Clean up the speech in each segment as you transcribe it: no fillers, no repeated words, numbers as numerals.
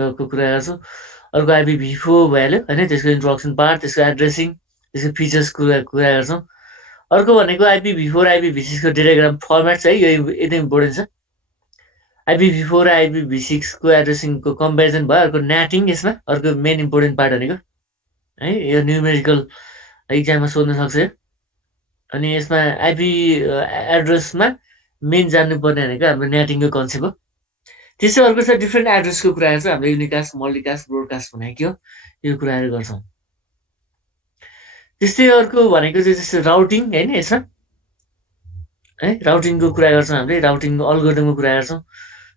गर्नको कुरा गर्छौँ। अर्को IPv4 भइहाल्यो हैन, त्यसको इन्ट्रोडक्सन पार्ट, त्यसको एड्रेसिङ, त्यसको फिचर्स कुरा गर्छौँ। अर्को भनेको IPv4 IPv6 को डेटाग्राम फर्मेट छ है, यो एकदम इम्पोर्टेन्ट छ। IPv4 र IPv6 को एड्रेसिङको कम्पेरिजन भयो। अर्को न्याटिङ, यसमा अर्को मेन इम्पोर्टेन्ट पार्ट भनेको है, यो न्युमेरिकल इक्जाममा सोध्न सक्छ। अनि यसमा आइपी एड्रेसमा मेन जान्नुपर्ने भनेको हाम्रो न्याटिङको कन्सेप्ट हो। त्यसै अर्को छ डिफ्रेन्ट एड्रेसको कुराहरू छ, हाम्रो युनिकास्ट, मल्टिकास्ट, ब्रोडकास्ट भनेको के हो, यो कुराहरू गर्छौँ। त्यस्तै अर्को भनेको चाहिँ जस्तो राउटिङ हैन, यसमा है राउटिङको कुरा गर्छौँ, हामीले राउटिङको अल्गोरिदमको कुरा गर्छौँ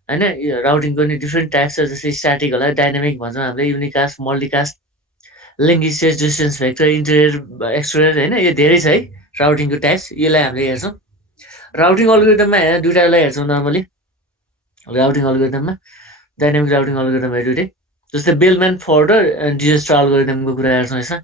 हैन। राउटिङको नि डिफ्रेन्ट टाइप्स छ, जस्तै स्ट्याटिक होला, डाइनामिक भन्छौँ हामीले, unicast, multicast, link state, distance vector, internet, extranet हैन, यो धेरै छ है राउटिङको टाइप्स, यसलाई हामीले हेर्छौँ। राउटिङ अल्गोरिदममा दुईटालाई हेर्छौँ नर्मली। राउटिङ अल्गोरिदममा डाइनामिक राउटिङ अल्गोरिदम दुईटै, जस्तै बेलम्यान फोर्डर एन्ड डिजस्टर अल्गोरिदमको कुरा हेर्छौँ यसमा।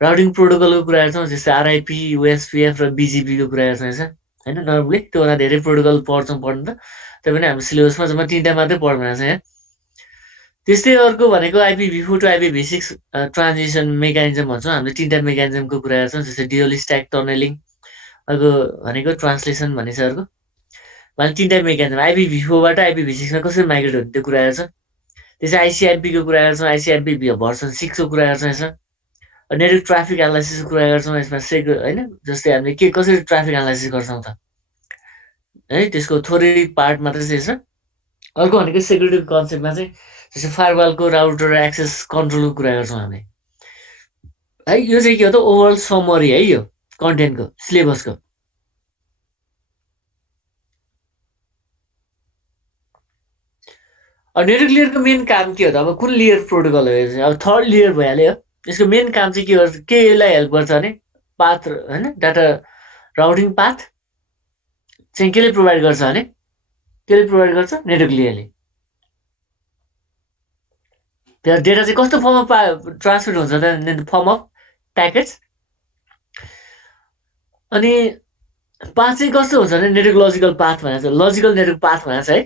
राउटिङ प्रोटोकलको कुरा हेर्छौँ, जस्तै RIP, OSPF र BGP को कुरा हेर्छौँ यसमा हैन। नर्मली त्योभन्दा धेरै प्रोटोकल पढ्छौँ पढ्नु त, त्यही पनि हाम्रो सिलेबसमा जम्मा 3टा मात्रै पढ्नु भएको छ यहाँ। त्यस्तै अर्को भनेको IPv4 to IPv6 transition mechanism भन्छौँ हामीले, 3टा मेकानिजमको कुरा हेर्छौँ, जस्तै ड्युअल स्ट्याक टनलिङ, अर्को भनेको ट्रान्सलेसन भन्ने छ अर्को। भने 3टा मेकानिजम IPv4 बाट IPv6 मा कसरी माइग्रेट हुन्छ त्यो कुरा हेर्छौँ। त्यसै ICMP को कुरा गर्छौँ, ICMP भर्सन 6 को कुरा गर्छौँ यसमा। नेटवर्क ट्राफिक एनालाइसिसको कुरा गर्छौँ यसमा, हैन, जस्तै हामीले के कसरी ट्राफिक एनालाइसिस गर्छौँ त है, त्यसको थोरै पार्ट मात्रै छ यसमा। अर्को भनेको सेक्युरिटी कन्सेप्टमा चाहिँ जस्तै फायरवालको राउटर एक्सेस कन्ट्रोलको कुरा गर्छौँ हामीले है। यो चाहिँ के हो त, ओभरअल समरी है, यो कन्टेन्टको सिलेबसको। अब नेटवर्क लेयरको मेन काम के हो त, अब कुन लेयर प्रोटोकल हो यो चाहिँ, अब थर्ड लेयर भइहाल्यो। यसको मेन काम चाहिँ के गर्छ, के यसलाई हेल्प गर्छ भने पाथ हैन, डाटा राउटिङ पाथ चाहिँ केले प्रोभाइड गर्छ भने, केले प्रोभाइड गर्छ, नेटवर्क लेयरले। त्यहाँ डेटा चाहिँ कस्तो फर्ममा ट्रान्समिट हुन्छ त, in the form of packets. अनि पाथ चाहिँ कस्तो हुन्छ भने नेटवर्क लजिकल पाथ भनेको छ, लजिकल नेटवर्क पाथ भनेको छ है।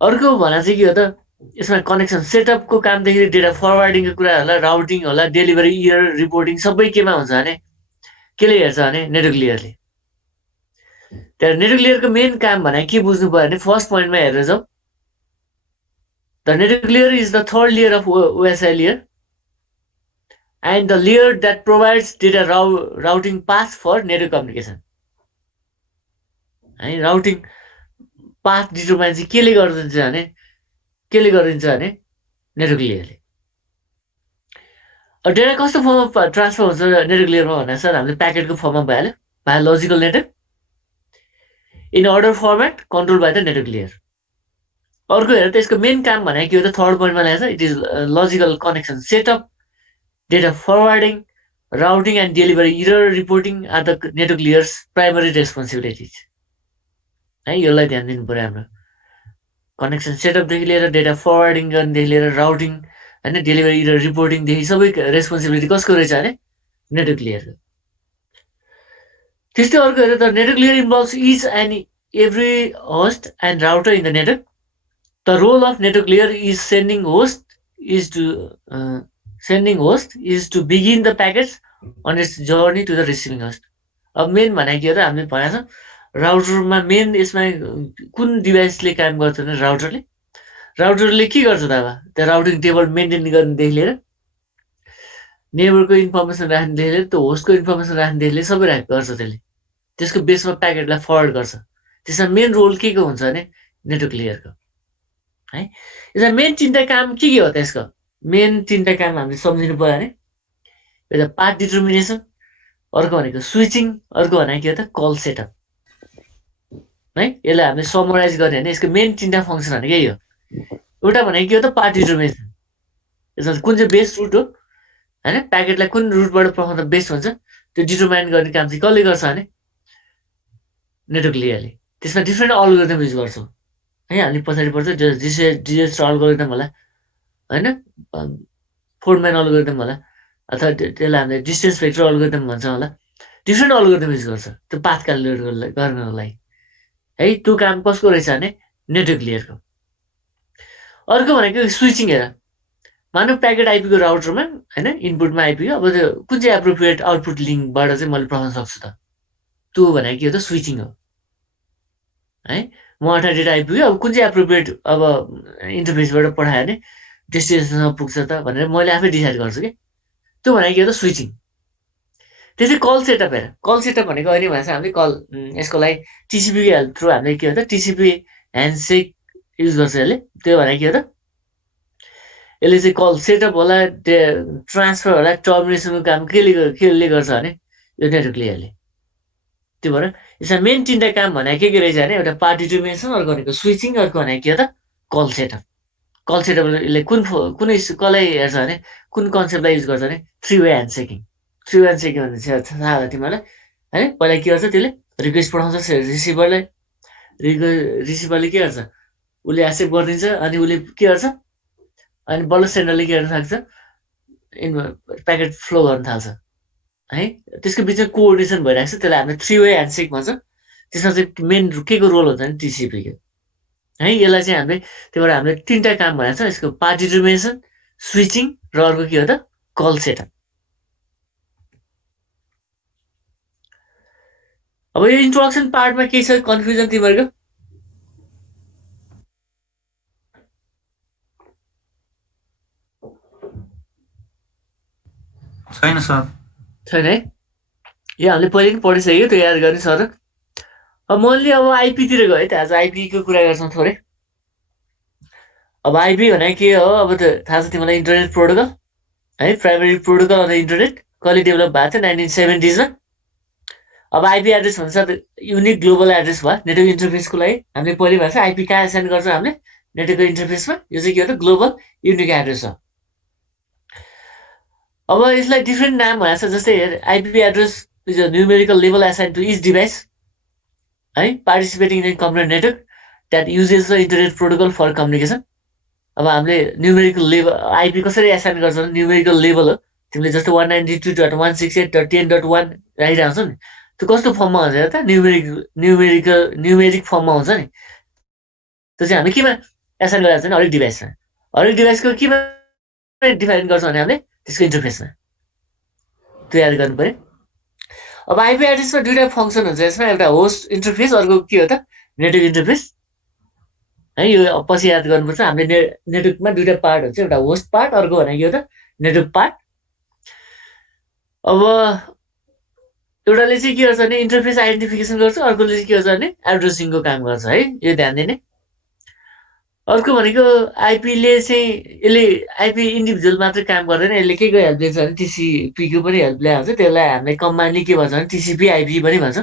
अर्को भनेको चाहिँ के हो त, यसमा कनेक्सन सेटअपको कामदेखि डेटा फरवार्डिङको कुरा होला, राउटिङ होला, डेलिभरी इयर रिपोर्टिङ सबै केमा हुन्छ भने केले हेर्छ भने नेटवर्क लेयरले। त्यहाँ नेटवर्क लेयरको मेन काम भने के बुझ्नु पर्यो भने फर्स्ट पोइन्टमा हेरेर जाउँ। The network layer is the third layer of OSI layer and the layer that provides data routing path for network communication है। राउटिङ पाथ डिटरमाइन चाहिँ केले गरिदिन्छ भने, केले गरिदिन्छ भने नेटवर्क लेयरले। डेटा कस्तो फर्ममा ट्रान्सफर हुन्छ नेटवर्क लेयरमा भन्दा सर, हामीले प्याकेटको फर्ममा भइहाल्यो, biological network in order format control by the network layer. अर्को हेर त, यसको मेन काम भनेको के हो त, थर्ड पोइन्टमा ल्याएछ, it is logical connection setup, data forwarding, routing and delivery error reporting are the network layer's primary responsibilities है। यसलाई ध्यान दिनु पर्यो हाम्रो। कनेक्सन सेटअपदेखि लिएर डेटा फरवार्डिङ गर्नेदेखि लिएर राउटिङ हैन, डेलिभरी इरर रिपोर्टिङदेखि सबै रेस्पोन्सिबिलिटी कसको रहेछ भने नेटवर्क लेयरको। त्यस्तै अर्को हेर त, network layer involves each and every host and router in the network. The role of network layer is sending host is to begin the packets on its journey to the receiving host। अब main भनेको के हो त, हामीले भनेको छ राउटरमा main यसमा कुन डिभाइसले काम गर्छ भने राउटरले के गर्छ त, अब त्यो राउटिङ टेबल मेन्टेन गर्नेदेखि लिएर नेबरको इन्फर्मेसन राख्नेदेखि लिएर त्यो होस्टको इन्फर्मेसन राख्नेदेखि लिएर सबै गर्छ त्यसले, त्यसको बेसमा प्याकेटलाई फरवर्ड गर्छ। त्यसमा मेन रोल के को हुन्छ भने नेटवर्क लेयरको है। यसमा मेन 3टा काम के हो त, यसको मेन 3टा काम हामीले सम्झिनु पर्यो भने एउटा पाथ डिटर्मिनेसन, अर्को भनेको स्विचिङ, अर्को भनेको के हो त कल सेटअप है। यसलाई हामीले समराइज गर्ने भने यसको मेन 3टा फङ्सन भनेको यही हो। एउटा भनेको के हो त पाथ डिटर्मिनेसन, यसमा कुन चाहिँ बेस्ट रुट हो हैन, प्याकेटलाई कुन रुटबाट पठाउँदा बेस्ट हुन्छ त्यो डिटर्माइन गर्ने काम चाहिँ कसले गर्छ भने नेटवर्क लेयरले। त्यसमा डिफ्रेन्ट अल्गोरिदम युज गर्छौँ है, हामी पछाडि पर्छ डिजेस्टर अल्गोरिदम होला हैन, फोर्डम्यान अल्गोरिदम होला, अथवा त्यसलाई हामीले डिस्टेन्स भेक्टर अल्गोरिदम भन्छ होला। डिफ्रेन्ट अल्गोरिदम युज गर्छ त्यो पाथ क्यालकुलेट गर्नको लागि है। त्यो काम कसको रहेछ भने नेटवर्क लेयरको। अर्को भनेको स्विचिङ हेर मानव प्याकेट आइपीको राउटरमा हैन इनपुटमा आइपी अब त्यो कुन चाहिँ एप्रोप्रिएट आउटपुट लिङ्कबाट चाहिँ मैले पठाउन सक्छु त त्यो भनेको के हो त स्विचिङ हो है म 8 डेटा आइपुग्यो अब कुन चाहिँ एप्रोप्रिएट अब इन्टरफेसबाट पठायो भने डेस्टिनेसनमा पुग्छ त भनेर मैले आफै डिसाइड गर्छु कि त्यो भनेको के हो त स्विचिङ त्यसै कल सेटअप हेर कल सेटअप भनेको अहिले भनेको हामीले कल यसको लागि टिसिपीको हेल्प थ्रु हामीले के हो त टिसिपी ह्यान्डसेक युज गर्छ यसले त्यो भनेको के हो त यसले चाहिँ कल सेटअप होला ट्रान्सफर होला टर्मिनेसनको काम केले गर्छ भने यो नेटवर्कले यसले त्यो भएर यसमा मेन तिनवटा काम भनेको के रहेछ भने एउटा पार्ट डिटर्मिनेसन अर्को भनेको स्विचिङ अर्को भनेको के हो त कल सेटअप कल सेटअपले कुनै कसलाई हेर्छ भने कुन कन्सेप्टलाई युज गर्छ भने थ्री वे ह्यान्डसेकिङ थ्री वे ह्यान्डसेकिङ भने थाहा होला तिमीहरूलाई है पहिला के गर्छ त्यसले रिक्वेस्ट पठाउँछ रिसिभरलाई रिसिभरले के गर्छ उसले एक्सेप्ट गरिदिन्छ अनि उसले के गर्छ अनि बल्ल सेन्डरले के गर्न सक्छ प्याकेट फ्लो गर्न थाल्छ है त्यसको बिचमा कोअर्डिनेसन भइरहेको छ त्यसलाई हामीले थ्री वे ह्यान्डसेक भन्छ त्यसमा चाहिँ मेन के को रोल हुन्छ भने टिसिपीको है यसलाई चाहिँ हामीले त्यही भएर हामीले तिनवटा काम भनेको छ यसको पार्ट डिटर्मिनेसन स्विचिङ र अर्को के हो त कल सेटअप अब यो इन्ट्रोडक्सन पार्टमा के छ कन्फ्युजन तिमीहरूको छैन सर छैन है यो हामीले पहिले पनि पढिसक्यो त्यो याद गर्ने सर अब मैले अब आइपीतिर गएँ त आज आइपीको कुरा गर्छौँ थोरै अब आइपी भनेको के हो अब त थाहा छ तिमीलाई इन्टरनेट प्रोटोकल है प्राइमेरी प्रोटोकल अफ इन्टरनेट कहिले डेभलप भएको थियो 1970s अब आइपी एड्रेस भन्छ युनिक ग्लोबल एड्रेस भयो नेटवर्क इन्टरफेसको लागि हामीले पहिले भन्छ आइपी कहाँ एसाइन गर्छौँ हामीले नेटवर्कको इन्टरफेसमा यो चाहिँ के हो त ग्लोबल युनिक एड्रेस हो अब यसलाई डिफ्रेन्ट नाम भनेको छ जस्तै IP address is a numerical लेभल एसाइन टु इच डिभाइस है participating in computer network that uses the internet protocol for communication अब हामीले न्युमेरिकल लेभल आइपी कसरी एसाइन गर्छ भने न्युमेरिकल लेभल हो तिमीले जस्तो 192.168.10.1 राखिरहेको छ नि त्यो कस्तो फर्ममा हुन्छ त न्युमेरिक फर्ममा हुन्छ नि त्यो चाहिँ हामी केमा एसाइन गरेर छ भने हरेक डिभाइसको केमा डिफाइन गर्छौँ भने हामीले त्यसको इन्टरफेसमा त्यो याद गर्नु पर्यो अब आइपी एड्रेसमा दुईवटा फङ्सन हुन्छ यसमा एउटा होस्ट इन्टरफेस अर्को के हो त नेटवर्क इन्टरफेस है यो पछि याद गर्नुपर्छ हामीले नेटवर्कमा दुईवटा पार्ट हुन्छ एउटा होस्ट पार्ट अर्को भनेको के हो त नेटवर्क पार्ट अब एउटाले चाहिँ के गर्छ भने इन्टरफेस आइडेन्टिफिकेसन गर्छ अर्कोले चाहिँ के गर्छ भने एड्रेसिङको काम गर्छ है यो ध्यान दिने अर्को भनेको आइपीले चाहिँ यसले आइपी इन्डिभिजुअल मात्रै काम गर्दैन यसले के हेल्प दिन्छ भने टिसिपीको पनि हेल्प ल्याउँछ त्यसलाई हामीले कम्बाइनली के भन्छ भने टिसिपी आइपी पनि भन्छ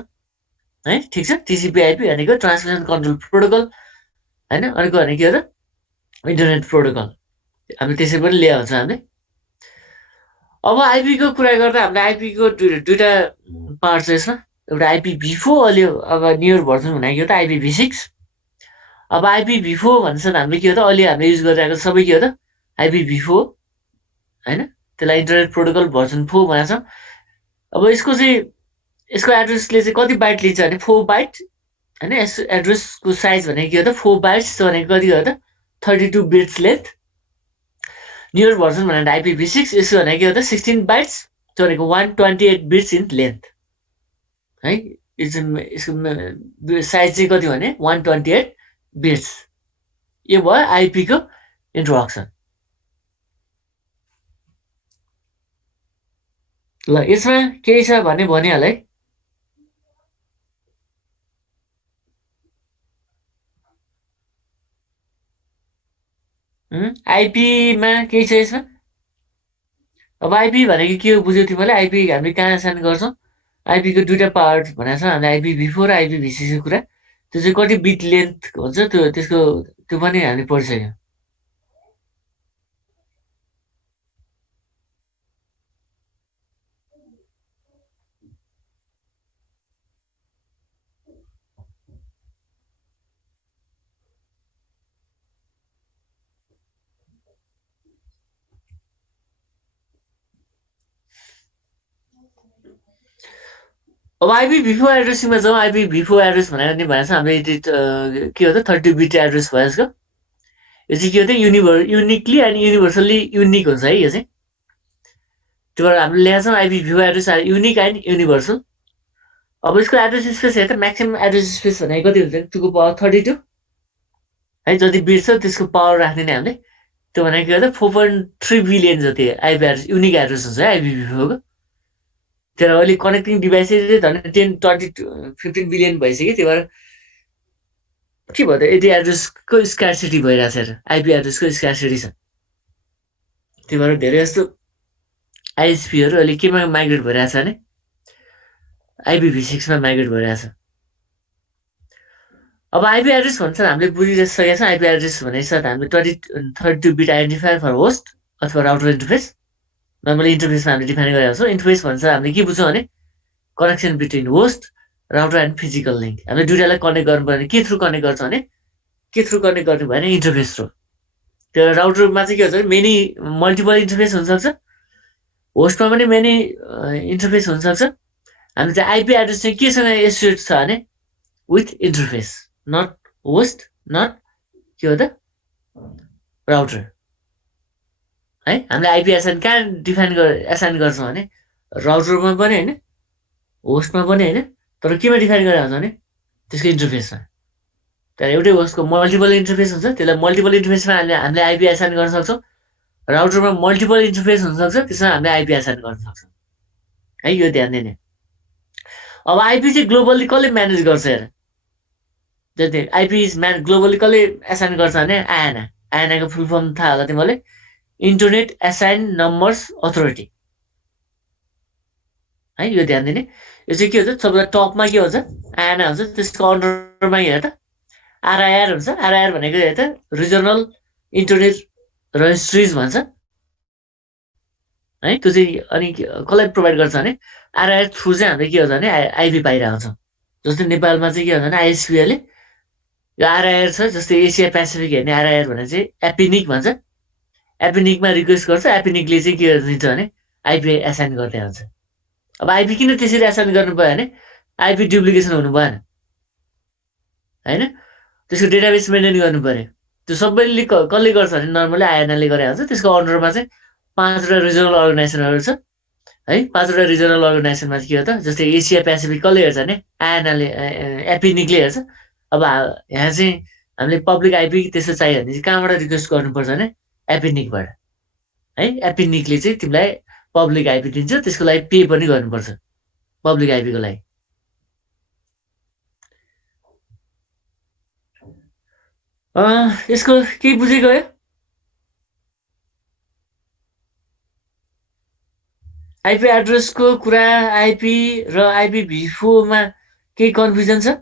है ठिक छ टिसिपी आइपी भनेको ट्रान्समिसन कन्ट्रोल प्रोटोकल होइन अर्को भनेको के हो त इन्टरनेट प्रोटोकल हामी त्यसै पनि ल्याउँछ हामीले अब आइपीको कुरा गर्दा हामीले आइपीको दुईवटा पार्ट छ यसमा एउटा आइपी V4 अहिले अब न्युर भर्जन भनेको त आइपी V6 अब आइपी V4 भन्छ हामीले के हो त अहिले हामीले युज गरिरहेको सबै के हो त आइपी V4 होइन त्यसलाई इन्टरनेट प्रोटोकल भर्जन 4 भनेको छ अब यसको एड्रेसले चाहिँ कति बाइट लिन्छ भने 4 बाइट होइन यस एड्रेसको साइज भनेको के हो त 4 बाइट्स भनेको कति हो त 32 बिट्स लेन्थ न्युर भर्जन भनेको आइपी V6 यसको भनेको के हो त 16 बाइट्स त्यो भनेको 128 बिट्स इन लेन्थ है यसको साइज चाहिँ कति भने 128 बिट्स यो भयो आइपीको इन्ट्रोडक्सन ल यसमा केही छ भने भनिहाल है आइपीमा केही छ यसमा अब आइपी भनेको के हो बुझ्यौ तिमीले आइपी हामीले कहाँ एसाइन गर्छौँ आइपीको दुईवटा पार्ट भनेको छ हामीले आइपी V4 र आइपी V6 को कुरा त्यो चाहिँ कति बिट लेन्थ हुन्छ त्यो पनि हामीले पढिसक्यौँ अब आइपी V4 एड्रेसिङमा जाउँ आइपी V4 एड्रेस भनेर नि भनेको छ हामीले के हो त 30 बिट एड्रेस भयो यसको यो चाहिँ के हो त युनिकली एन्ड युनिभर्सल्ली युनिक हुन्छ है यो चाहिँ त्यो भएर हामीले ल्याएको छौँ IPv4 address unique and universal अब यसको एड्रेस स्पेस हेर त म्याक्सिमम एड्रेस स्पेस भनेको कति हुन्छ 2 को पावर 32 है जति बिट छ त्यसको पावर राख्ने नि हामीले त्यो भनेको के हो त 4.3 बिलियन जति आइपी एड्रेस युनिक एड्रेस हुन्छ है IPv4 को त्यही अहिले कनेक्टिङ डिभाइसेस झन् 10 20 15 बिलियन भइसक्यो त्यही भएर के भयो त यदि एड्रेसको स्क्यार्सिटी भइरहेछ आइपी एड्रेसको स्क्यार्सिटी छ त्यही भएर धेरै जस्तो आइएसपीहरू अहिले केमा माइग्रेट भइरहेछ भने IPv6 मा माइग्रेट भइरहेछ अब आइपी एड्रेस भन्छ हामीले बुझिसकेका छौँ आइपी एड्रेस भनेको साथ हामीले 32 बिट आइडेन्टिफायर फर होस्ट अथवा राउटर इन्टरफेस नर्मली इन्टरफेसमा हामीले डिफाइन गरेका छौँ इन्टरफेस भन्छ हामीले के बुझ्छौँ भने connection between host router and physical link हामीले दुइटालाई कनेक्ट गर्नु पर्ने के थ्रु कनेक्ट गर्छौँ भने के थ्रु कनेक्ट गर्नु भयो भने इन्टरफेस थ्रु त्यो राउटरमा चाहिँ के हुन्छ भने मेनी मल्टिपल इन्टरफेस हुनसक्छ होस्टमा पनि मेनी इन्टरफेस हुनसक्छ हामी चाहिँ आइपी एड्रेस चाहिँ केसँग एसोसिएट छ भने with interface not host not के हो त राउटर है हामीले आइपी एसाइन कहाँ एसाइन गर्छौँ भने राउटरमा पनि होइन होस्टमा पनि होइन तर केमा डिफाइन गरेर हुन्छ भने त्यसको इन्टरफेसमा त्यहाँ एउटै होस्टको मल्टिपल इन्टरफेस हुन्छ त्यसलाई मल्टिपल इन्टरफेसमा हामीले आइपी एसाइन गर्न सक्छौँ राउटरमा मल्टिपल इन्टरफेस हुनसक्छ त्यसमा हामीले आइपी एसाइन गर्न सक्छौँ है यो ध्यान दिने अब आइपी चाहिँ ग्लोबली कसले म्यानेज गर्छ हेर जति आइपी ग्लोबली कसले एसाइन गर्छ भने आएनाको फुल फर्म थाहा होला तिमीलाई इन्टरनेट एसाइन नम्बर्स अथोरिटी है यो ध्यान दिने यो चाहिँ के हुन्छ सबभन्दा टपमा के हुन्छ आएना हुन्छ त्यसको अन्डरमा हेर त RIR हुन्छ RIR भनेको हेर त रिजनल इन्टरनेट रजिस्ट्रिज भन्छ है त्यो चाहिँ अनि कसलाई प्रोभाइड गर्छ भने RIR थ्रु चाहिँ हामीले के हुन्छ भने आइपी पाइरहेको छौँ जस्तै नेपालमा चाहिँ के हुन्छ भने आइएसपीले यो RIR छ जस्तै एसिया पेसिफिक हेर्ने RIR भने चाहिँ एपिनिक भन्छ एपिनिकमा रिक्वेस्ट गर्छ एपिनिकले चाहिँ के दिन्छ भने आइपी एसाइन गर्दै हुन्छ अब आइपी किन त्यसरी एसाइन गर्नु भयो भने आइपी डुप्लिकेसन हुनु भएन होइन त्यसको डेटाबेस मेन्टेन गर्नु पर्यो त्यो सबैले कसले गर्छ भने नर्मली आएनाले गरे हुन्छ त्यसको अन्डरमा चाहिँ 5वटा रिजनल अर्गनाइजेसनहरू छ है 5वटा रिजनल अर्गनाइजेसनमा चाहिँ के हो त जस्तै एसिया पेसिफिक कसले हेर्छ भने आएनाले एपिनिकले हेर्छ अब यहाँ चाहिँ हामीले पब्लिक आइपी त्यस्तो चाहियो भने चाहिँ कहाँबाट रिक्वेस्ट गर्नुपर्छ भने एपिनिकबाट है एपिनिकले चाहिँ तिमीलाई पब्लिक आइपी दिन्छ त्यसको लागि पे पनि गर्नुपर्छ पब्लिक आइपीको लागि यसको केही बुझेको हो आइपी एड्रेसको कुरा आइपी र IPv4 मा केही कन्फ्युजन छ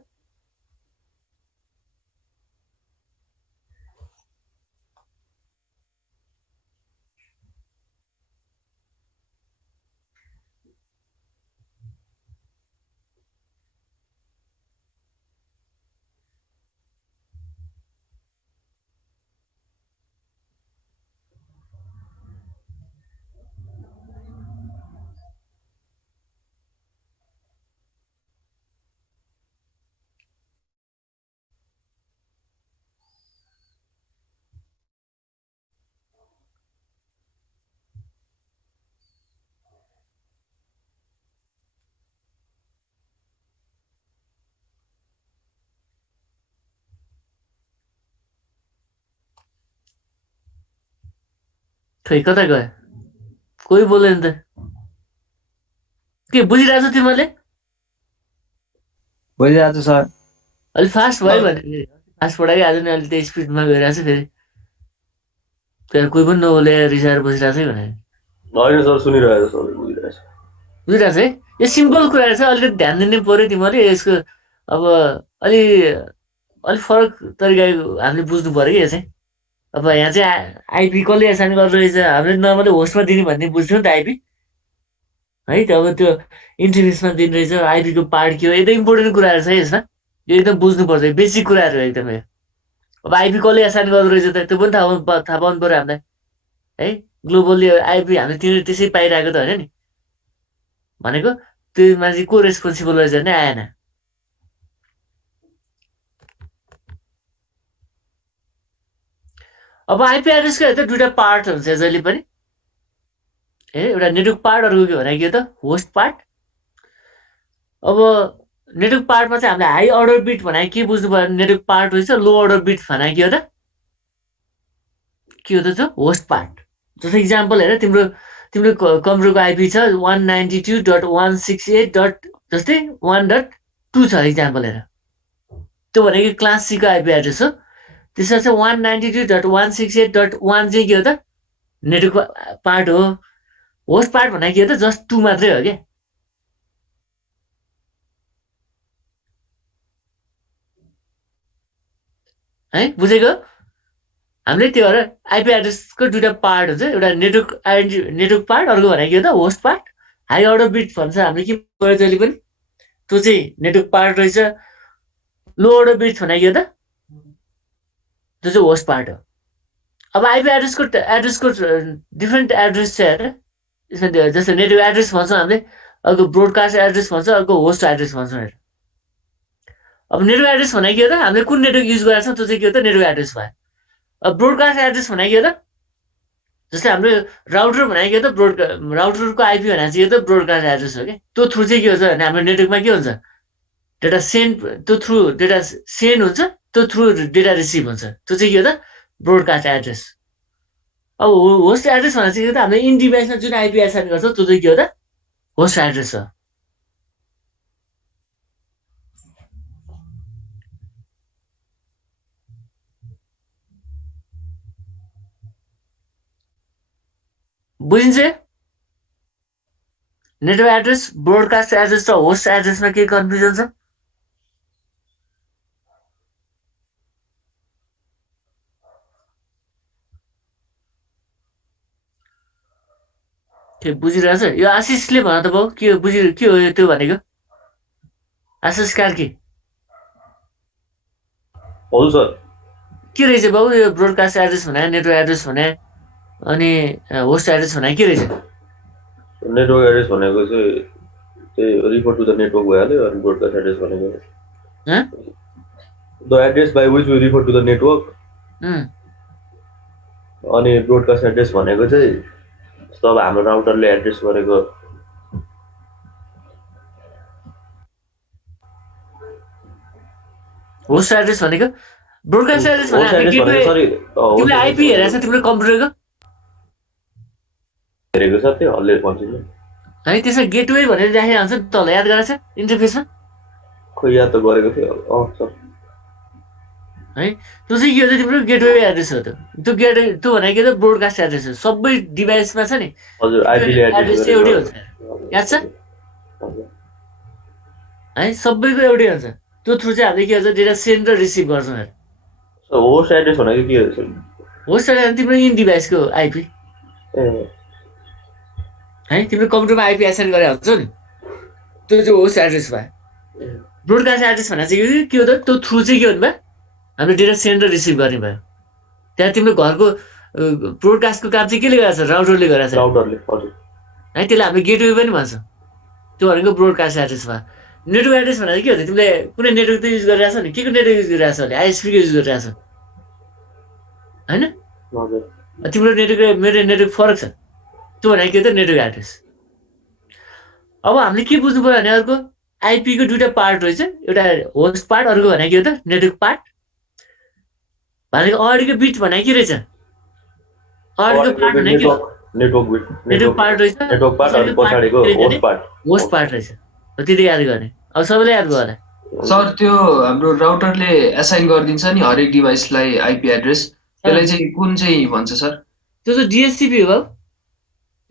खै कता गयो कोही बोल्दैन त के बुझिरहेको छ तिमीहरूले बुझिरहेको छु सर अलिक फास्ट भयो भने फास्ट पढाइ आज नि अलिक स्पिडमा गइरहेको छ फेरि त्यहाँ कोही पनि नबोले रिसाएर बसिरहेको छ भने होइन सर सुनिरहेको छ सबै बुझिरहेको छ बुझिरहेको छ है यो सिम्पल कुरा छ अलिकति ध्यान दिनु पर्यो तिमीहरूले यसको अब अलिक फरक तरिकाको हामीले बुझ्नु पर्यो कि यो चाहिँ अब यहाँ चाहिँ आइपी कसले एसाइन गर्दो रहेछ हामीले नर्मली होस्टमा दिने भन्ने बुझ्थ्यौँ नि त आइपी है त अब त्यो इन्टरफेसमा दिने रहेछ आइपीको पार्ट के हो एकदम इम्पोर्टेन्ट कुराहरू छ यसमा यो एकदम बुझ्नुपर्छ बेसिक कुराहरू एकदमै अब आइपी कसले एसाइन गर्दो रहेछ त त्यो पनि थाहा पाउनु पर्यो हामीलाई है ग्लोबली आइपी हामीले तिनीहरू त्यसै पाइरहेको त होइन नि भनेको त्यो मान्छे को रेस्पोन्सिबल रहेछ भने आएन अब आइपी एड्रेसको त दुईटा पार्ट हुन्छ जहिले पनि एउटा नेटवर्क पार्ट अर्को के भनेको के त होस्ट पार्ट। अब नेटवर्क पार्टमा चाहिँ हामीले हाई अर्डर बिट भनेको के बुझ्नु पर्यो नेटवर्क पार्ट रहेछ, लो अर्डर बिट भनेको के हो त होस्ट पार्ट। जस्तो इक्जाम्पल हेर तिम्रो कम्प्युटरको आइपी छ 192.168. जस्तै 1.2 छ इक्जाम्पल हेर, त्यो भनेको क्लास सीको आइपी एड्रेस हो। त्यसमा चाहिँ 192.168.1 चाहिँ के हो त नेटवर्क पार्ट हो। होस्ट पार्ट भनेको के हो त जस्ट 2 मात्रै हो क्या। है बुझेको? हामीले त्यो भएर आइपी एड्रेसको दुईटा पार्ट हुन्छ, एउटा नेटवर्क पार्ट अर्को भनेको के हो त host part. High order beet भन्छ हामीले के भयो जहिले पनि त्यो चाहिँ नेटवर्क पार्ट रहेछ। लो अर्डर बिट भनेको के हो त त्यो चाहिँ होस्ट पार्ट हो। अब आइपी एड्रेसको डिफ्रेन्ट एड्रेस छ हेर, यसमा जस्तो नेटवर्क एड्रेस भन्छौँ हामीले, अर्को ब्रोडकास्ट एड्रेस भन्छ, अर्को होस्ट एड्रेस भन्छौँ हेर। अब नेटवर्क एड्रेस भनेको के हो त हामीले कुन नेटवर्क युज गरेका छौँ त्यो चाहिँ के हो त नेटवर्क एड्रेस भयो। अब ब्रोडकास्ट एड्रेस भनेको के हो त जस्तै हाम्रो राउटर भनेको के हो त राउटरको आइपी भनेको चाहिँ के हो त ब्रोडकास्ट एड्रेस हो क्या। त्यो थ्रु चाहिँ के हुन्छ भने हाम्रो नेटवर्कमा के हुन्छ डेटा सेन्ड, त्यो थ्रु डेटा सेन्ड हुन्छ, त्यो थ्रु डेटा रिसिभ हुन्छ, त्यो चाहिँ के हो त ब्रोडकास्ट एड्रेस। अब होस्ट एड्रेस भनेको चाहिँ के हो त हामीले इन डिभाइसमा जुन आइपी एसाइन गर्छौँ त्यो चाहिँ के हो त होस्ट एड्रेस हो। बुझिन्छ? नेटवर्क एड्रेस, ब्रोडकास्ट एड्रेस र होस्ट एड्रेसमा के कन्फ्युजन छ? के बुझिरहेछ? यो आशिषले भन त बाउ के हो के हो त्यो भनेको? आशिष कार्की हजुर सर के रहेछ बाउ यो ब्रोडकास्ट एड्रेस भने, नेटवर्क एड्रेस भने अनि होस्ट एड्रेस भने के रहेछ? नेटवर्क एड्रेस भनेको चाहिँ त्यही रिफर टु द नेटवर्क भइहाल्यो, अनि ब्रोडकास्ट एड्रेस भनेको the address by which we refer to the network, अनि ब्रोडकास्ट एड्रेस भनेको चाहिँ जस्तो अब हाम्रो राउटरले एड्रेस गरेको होस्ट एड्रेस भनेको ब्रोडकास्ट एड्रेस भने तिमीले आइपी हेरेको छ तिम्रो कम्प्युटरको हेरेको छ त्यो हल्ले भन्छु है, त्यसमा गेटवे भनेर राखेको हुन्छ तल, याद गरेको छ इन्टरफेसमा? खोइ याद त गरेको थियो सर है। त्यो चाहिँ के हो त तिम्रो गेटवे एड्रेस हो। त्यो त्यो भनेको के त ब्रोडकास्ट एड्रेस हो। सबै डिभाइसमा छ नि हजुर आइपी एड्रेस चाहिँ एउटै हुन्छ, याद छ है? सबैको एउटै हुन्छ। त्यो थ्रु चाहिँ हामीले के हुन्छ डेटा सेन्ड र रिसिभ गर्छौँ हेर। होस्ट एड्रेस भनेको के हो? होस्ट एड्रेस तिम्रो इन डिभाइसको आइपी है, तिम्रो कम्प्युटरमा आइपी एसाइन गरेर हुन्छ नि, त्यो चाहिँ होस्ट एड्रेस भयो। ब्रोडकास्ट एड्रेस भनेको चाहिँ के हो त त्यो थ्रु चाहिँ के हुनु भयो हामीले डेटा सेन्ड र रिसिभ गर्ने भयो। त्यहाँ तिम्रो घरको ब्रोडकास्टको काम चाहिँ केले गरेको छ? राउटरले गरेको छ है, त्यसलाई हामीले गेटवे पनि भन्छौँ। त्यो भनेको ब्रोडकास्ट एड्रेस भयो। नेटवर्क एड्रेस भनेको के हो त तिमीले कुनै नेटवर्क त युज गरिरहेछ नि, के को नेटवर्क युज गरिरहेछ भने आइएसपीको युज गरिरहेछ होइन? तिम्रो नेटवर्क मेरो नेटवर्क फरक छ, त्यो भनेको के त नेटवर्क एड्रेस। अब हामीले के बुझ्नु पर्यो भने अर्को आइपीको दुईटा पार्ट रहेछ, एउटा होस्ट पार्ट अर्को भनेको के हो त नेटवर्क पार्ट। भनेको अगाडिको बिट भनेको के रहेछ? अगाडिको पार्ट भनेको नेटवर्क पार्ट रहेछ, होस्ट पार्ट रहेछ। त्यति याद गर्ने, अब सबैले याद भयो होला सर। त्यो हाम्रो राउटरले एसाइन गरिदिन्छ नि हरेक डिभाइसलाई आइपी एड्रेस, त्यसलाई चाहिँ कुन चाहिँ भन्छ सर? त्यो चाहिँ डिएचसिपी हो।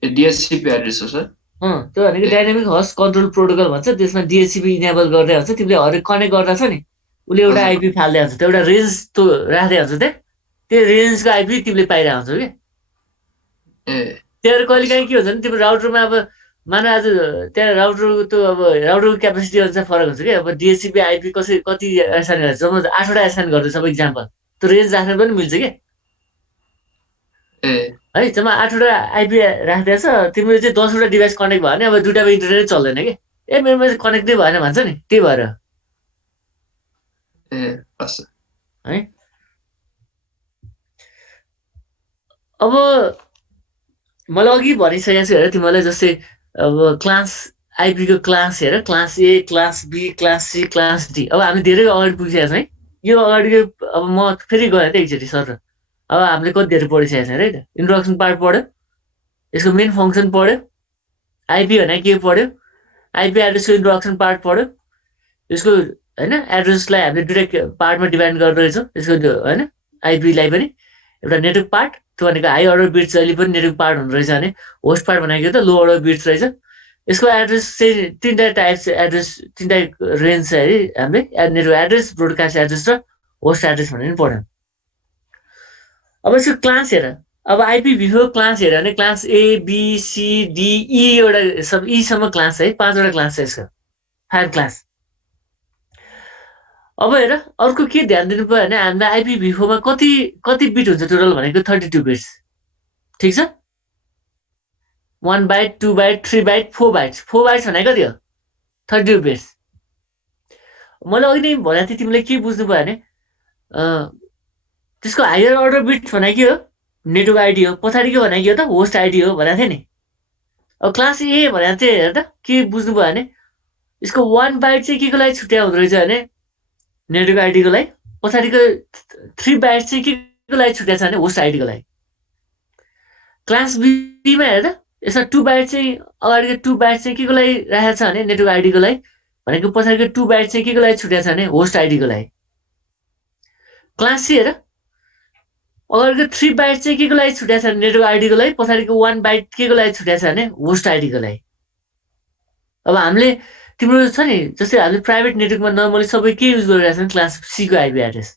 डिएचसिपी एड्रेस हो सर? त्यो भनेको डाइनामिक होस्ट कन्ट्रोल प्रोटोकल भन्छ। त्यसमा डिएचसिपी इनेबल गर्दै हुन्छ, तिमीले हरेक कनेक्ट गर्दा छ नि उसले एउटा आइपी फाल्दै हुन्छ, त्यो एउटा रेन्ज त्यो राख्दै हुन्छ, त्यो रेन्जको आइपी तिमीले पाइरहेको हुन्छौ कि। त्यहाँ कहिले काहीँ के हुन्छ भने तिम्रो राउटरमा अब मान आज त्यहाँ राउटरको त्यो अब राउटरको क्यापेसिटी अनुसार फरक हुन्छ कि। अब डिएचसिपी आइपी कति एसाइन गर्छ, जब 8वटा एसाइन गर्दैछ अब इक्जाम्पल, त्यो रेन्ज राख्न पनि मिल्छ कि है। जम्मा 8वटा आइपी राखिदिएछ, तिमीले चाहिँ 10वटा डिभाइस कनेक्ट भयो भने अब दुइटामा इन्टरनेट चल्दैन कि, मेरोमा चाहिँ कनेक्टै भएन भन्छ नि, त्यही भएर है। अब मलाई अघि भनिसकेको छु हेर तिमीलाई, जस्तै अब क्लास आइपीको क्लास हेर, class A, class B, class C, class D. अब हामी धेरै अगाडि पुगिसकेको छौँ है। यो अगाडिको अब म फेरि गएँ त एकचोटि सर। अब हामीले कति धेरै पढिसकेको छौँ है त। इन्ट्रोडक्सन पार्ट पढ्यो, यसको मेन फङ्सन पढ्यो, आइपी भने के पढ्यो, आइपी एड्रेसको इन्ट्रोडक्सन पार्ट पढ्यो, यसको होइन एड्रेसलाई हामीले दुईवटा पार्टमा डिभाइड गरेर रहेछौँ। यसको होइन आइपीलाई पनि एउटा नेटवर्क पार्ट, त्यो भनेको हाई अर्डर बिट्स जहिले पनि नेटवर्क पार्ट हुँदो रहेछ भने, होस्ट पार्ट भनेको त लो अर्डर बिट्स रहेछ। यसको एड्रेस चाहिँ तिनवटा टाइप्स एड्रेस, तिनवटा रेन्ज छ है हामीले, नेटवर्क एड्रेस, ब्रोडकास्ट एड्रेस र होस्ट एड्रेस भनेर पनि पढ्यौँ। अब यसको क्लास हेर, अब आइपीभीको क्लास हेऱ्यो भने class A, B, C, D, E एउटा सब ईसम्म क्लास है, 5वटा क्लास छ यसको, 5 क्लास। अब हेर अर्को के ध्यान दिनु पर्यो भने हामीलाई आइपीभीकोमा कति बिट हुन्छ टोटल भनेको 32 बिट्स, ठिक छ। 1 byte, 2 byte, 3 byte, 4 bytes. 4 bytes भनेको कति हो? 32 बिट्स। मैले अघि नै भनेको थिएँ तिमीले के बुझ्नु पर्यो भने त्यसको हायर अर्डर बिट भनेको के हो? नेटवर्क आइडी हो। पछाडिको भनेको के हो त? होस्ट आइडी हो भनेको थिएँ नि। अब क्लास ए भनेको चाहिँ हेर त के बुझ्नु पर्यो भने यसको 1 बाइट चाहिँ के को लागि छुट्या हुँदो रहेछ भने नेटवर्क आइडीको लागि, पछाडिको 3 बाइट चाहिँ के को लागि छुट्या छ भने होस्ट आइडीको लागि। क्लास बीमा हेर त यसमा 2 बाइट चाहिँ अगाडिको 2 बाइट चाहिँ के को लागि राखेको छ भने नेटवर्क आइडीको लागि, भनेको पछाडिको 2 बाइट चाहिँ के को लागि छुट्या छ भने होस्ट आइडीको लागि। क्लास सी हेर अगाडिको 3 बाइट चाहिँ के को लागि छुट्या छ भने नेटवर्क आइडीको लागि, पछाडिको 1 बाइट के को लागि छुट्या छ भने होस्ट आइडीको लागि। अब हामीले तिम्रो छ नि जस्तै हामीले प्राइभेट नेटवर्कमा नर्मली सबै के युज गरिरहेको छ क्लास सी को आइपी एड्रेस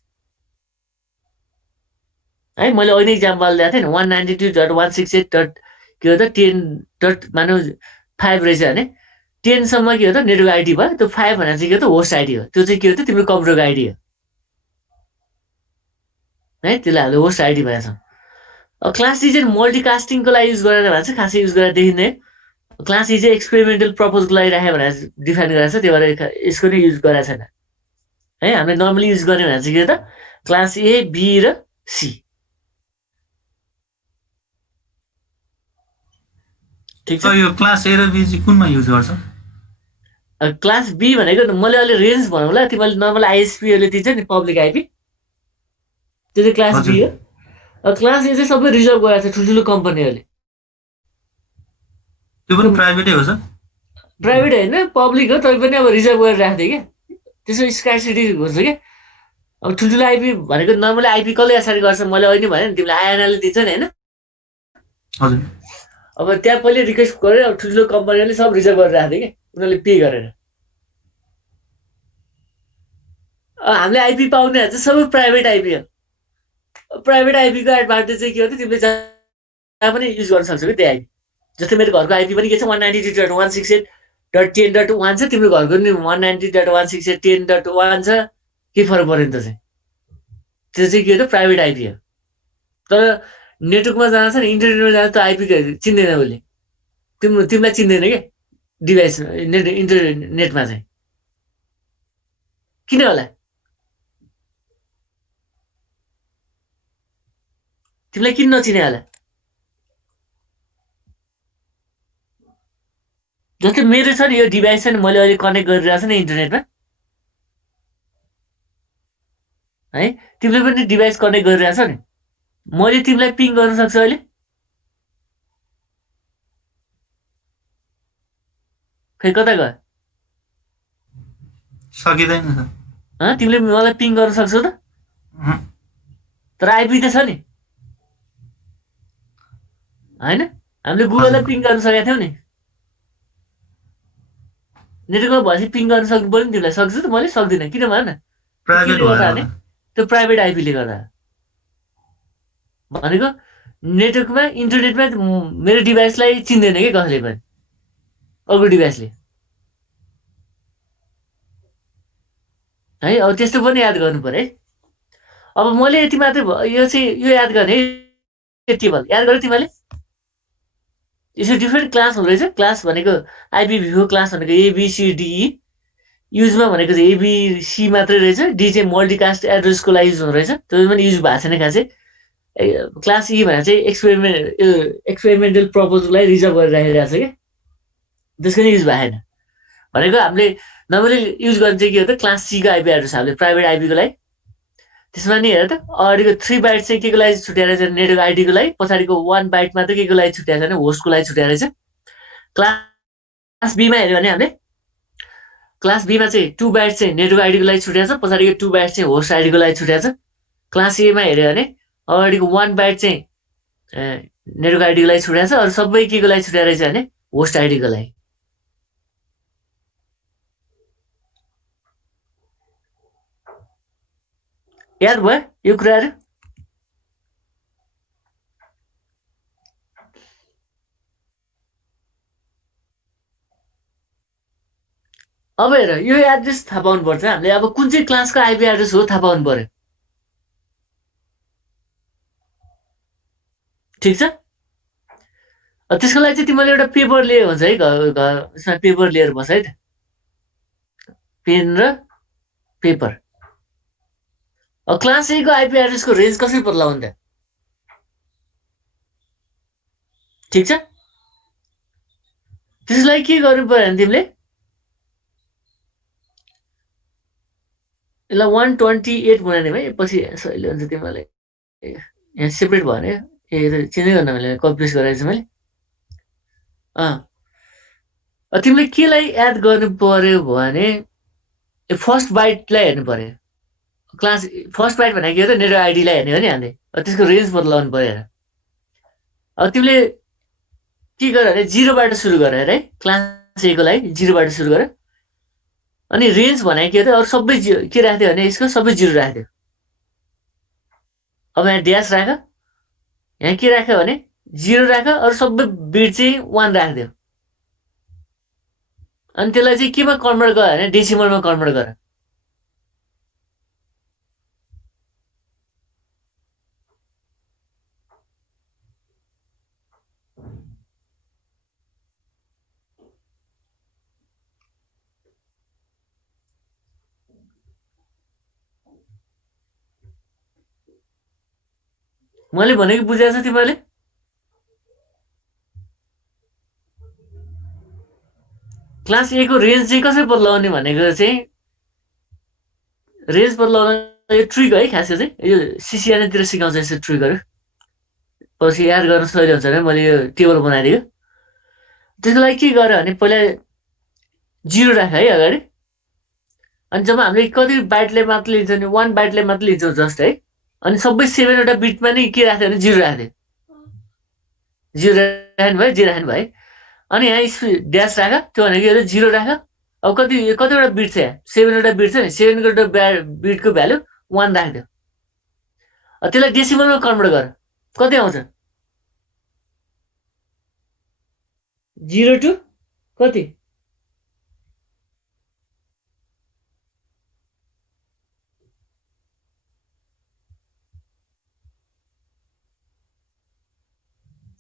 है। मैले अहिले इक्जाम्पल दिएको थिएँ नि 192.168. के हो त 10. मानौ 5 रहेछ भने 10 सम्म के हो त नेटवर्क आइडी भयो, त्यो 5 भनेर चाहिँ के हो त होस्ट आइडी हो, त्यो चाहिँ के हो त तिम्रो कम्प्युटरको आइडी हो है, त्यसलाई हामीले होस्ट आइडी भनेको छौँ। अब क्लास सी चाहिँ मल्टिकास्टिङको लागि युज गरेर भन्छ, खासै युज गरेर देखिँदैन। क्लास सी चाहिँ एक्सपेरिमेन्टल पर्पजको लागि राख्यो भनेर डिफाइन गरेको छ, त्यही भएर यसको नै युज गरेको छैन है। हामीले नर्मली युज गर्ने भनेर चाहिँ के हो त क्लास ए, बी र सी, ठिक छ। यो क्लास ए र बी चाहिँ कुनमा युज गर्छ? क्लास बी भनेको मैले अहिले रेन्ज भनौँला, तिमीले नर्मल आइएसपीहरूले दिन्छ नि पब्लिक आइपी, त्यो चाहिँ क्लास बी हो। क्लास ए चाहिँ सबै रिजर्भ गरेको छ ठुल्ठुलो कम्पनीहरूले। त्यो पनि प्राइभेटै हो सर? प्राइभेट होइन पब्लिक हो, तै पनि अब रिजर्भ गरेर राख्दै क्या, त्यसो स्कार्सिटी हुन्छ क्या। अब ठुल्ठुलो आइपी भनेको नर्मली आइपी कसले यसरी गर्छ, मैले अहिले भने नि तिमीलाई आइएनएलले दिन्छ नि होइन। हजुर। अब त्यहाँ पहिले रिक्वेस्ट गरेर अब ठुल्ठुलो कम्पनीहरूले सब रिजर्भ गरेर राख्दै क्या, उनीहरूले पे गरेर। हामीले आइपी पाउने चाहिँ सबै प्राइभेट आइपी हो। प्राइभेट आइपीको एडभान्टेज चाहिँ के हो त तिमीले जहाँ पनि युज गर्न सक्छौ कि त्यही आइपी। जस्तै मेरो घरको आइपी पनि के छ 192.168.10.1 छ, तिम्रो घरको नि 192.168.10.1 छ, के फरक परेन त चाहिँ। त्यो चाहिँ के हो त प्राइभेट आइपी हो। तर नेटवर्कमा जान्छ नि, इन्टरनेटमा जान्छ त्यो आइपी चिन्दैन उसले, तिमीलाई चिन्दैन क्या डिभाइस इन्टरनेटमा चाहिँ। किन होला? तिमीलाई किन नचिने होला? जस्तै मेरो छ नि यो डिभाइस छ नि, मैले अहिले कनेक्ट गरिरहेको छु नि इन्टरनेटमा है, तिमीले पनि डिभाइस कनेक्ट गरिरहेछ नि, मैले तिमीलाई पिङ गर्न सक्छु अहिले? खै कता गयो? सकिँदैन सर। तिमीले मलाई पिङ गर्न सक्छौ त? तर आइपी त छ नि होइन। हामीले गुगललाई पिङ गर्न सकेका थियौँ नि, नेटवर्कमा भएपछि पिङ गर्न सक्नु पर्यो नि तिमीलाई। सक्छु त मैले सक्दिनँ, किन भन न? त्यो प्राइभेट आइपीले गर्दा भनेको नेटवर्कमा इन्टरनेटमा मेरो डिभाइसलाई चिन्दैन कि कसैले पनि, अर्को डिभाइसले है। अब त्यस्तो पनि याद गर्नु पर्यो है। अब मैले यति मात्रै यो चाहिँ यो याद गर्ने टेबल याद गर्यो तिमीले। यसो डिफ्रेन्ट क्लास हुँदो रहेछ। क्लास भनेको आइपीभीको क्लास भनेको एबिसिडिई, युजमा भनेको चाहिँ एबिसी मात्रै रहेछ, डी चाहिँ मल्टिकास्ट एड्रेसको लागि युज हुँदो रहेछ, त्यो पनि युज भएको छैन खासै। क्लास ई भनेर चाहिँ एक्सपेरिमेन्टल पर्पजको लागि रिजर्भ गरेर राखिरहेको छ क्या त्यसको नि युज भएन भनेको हामीले नर्मली युज गर्ने चाहिँ के हो त क्लास सीको आइपी एड्रेस हामीले प्राइभेट आइपीको लागि त्यसमा नि हेर त अगाडिको 3 बाइट चाहिँ के को लागि छुट्याएर छ नेटवर्क आइडीको लागि पछाडिको 1 बाइट मात्र के को लागि छुट्याएर छ भने होस्टको लागि छुट्याएर छ क्लास बीमा हेर्यो भने हामीले क्लास बीमा चाहिँ 2 बाइट चाहिँ नेटवर्क आइडीको लागि छुट्याएर छ पछाडिको 2 बाइट चाहिँ होस्ट आइडीको लागि छुट्याएर छ क्लास एमा हेर्यो भने अगाडिको 1 बाइट चाहिँ नेटवर्क आइडीको लागि छुट्याएर छ अरु सबै के को लागि छुट्याएर छ भने होस्ट आइडीको लागि याद भयो यो कुराहरु अब हेर यो एड्रेस थाहा पाउनु पर्छ हामीले अब कुन चाहिँ क्लासको आइपी एड्रेस हो थाहा पाउनु पर्यो ठीक छ त्यसको लागि चाहिँ तिमीले एउटा पेपर लिए हुन्छ है यसमा पेपर लिएर बस है त पेन र पेपर क्लास ए को आइपी एड्रेसको रेन्ज कसरी पत्ता लगाउने त ठीक छ त्यसलाई के गर्नु पर्यो भने तिमीले ल 128 बनाउने भाइ पछि सहिले हुन्छ तिमीलाई यहाँ सेपरेट भयो भने चेन्ज गर्न मैले कपी पेस्ट गराएको छु मैले तिमीले केलाई एड गर्नु पर्यो भने फर्स्ट बाइटलाई हेर्नु पर्यो क्लास फर्स्ट बाइट भनेको के हो त नेटवर्क आइडीलाई हेर्ने हो नि हामीले त्यसको रेन्ज पत्ता लगाउनु पर्यो हेर अब तिमीले के गर भने 0 बाट सुरु गर हेर है क्लास ए को लागि 0 बाट सुरु गर अनि रेन्ज भनेको के हो त अरु सबै के राख्दियो भने यसको सबै 0 राख्दियो अब यहाँ ड्यास राख यहाँ के राख्यो भने 0 राख अरु सबै बिट चाहिँ 1 राख्दियो अनि त्यसलाई चाहिँ केमा कन्भर्ट गर भने डेसिमलमा कन्भर्ट गर मैले भनेको बुझाएको छ तिमीले क्लास ए को रेन्ज चाहिँ कसरी पत्ता लगाउने भनेको चाहिँ रेन्ज पत्ता लगाउन यो ट्रिक है खासै चाहिँ यो सीसीआर तिर सिकाउँछ यसो ट्रिकहरु पछि याद गर्न सजिलो हुन्छ भने मैले यो टेबल बनाइदिएको त्यसको लागि के गरे भने पहिला 0 राख है अगाडि अनि जब हामीले कति बाइटले मात्र लिन्छ नि 1 बाइटले मात्र लिन्छौँ जस्ट है अनि सबै 7 वटा बिटमा नै के राख्यो भने 0 राख्दियो 0 राख्नु भयो 0 राख्नु भयो अनि यहाँ ड्यास राख त्यो भनेको यो 0 राख अब कतिवटा बिट छ यहाँ 7 वटा बिट छ नि 7 वटा बिटको भ्यालु 1 राख्दियो त्यसलाई डेसिमलमा कन्भर्ट गर कति आउँछ 0 टु कति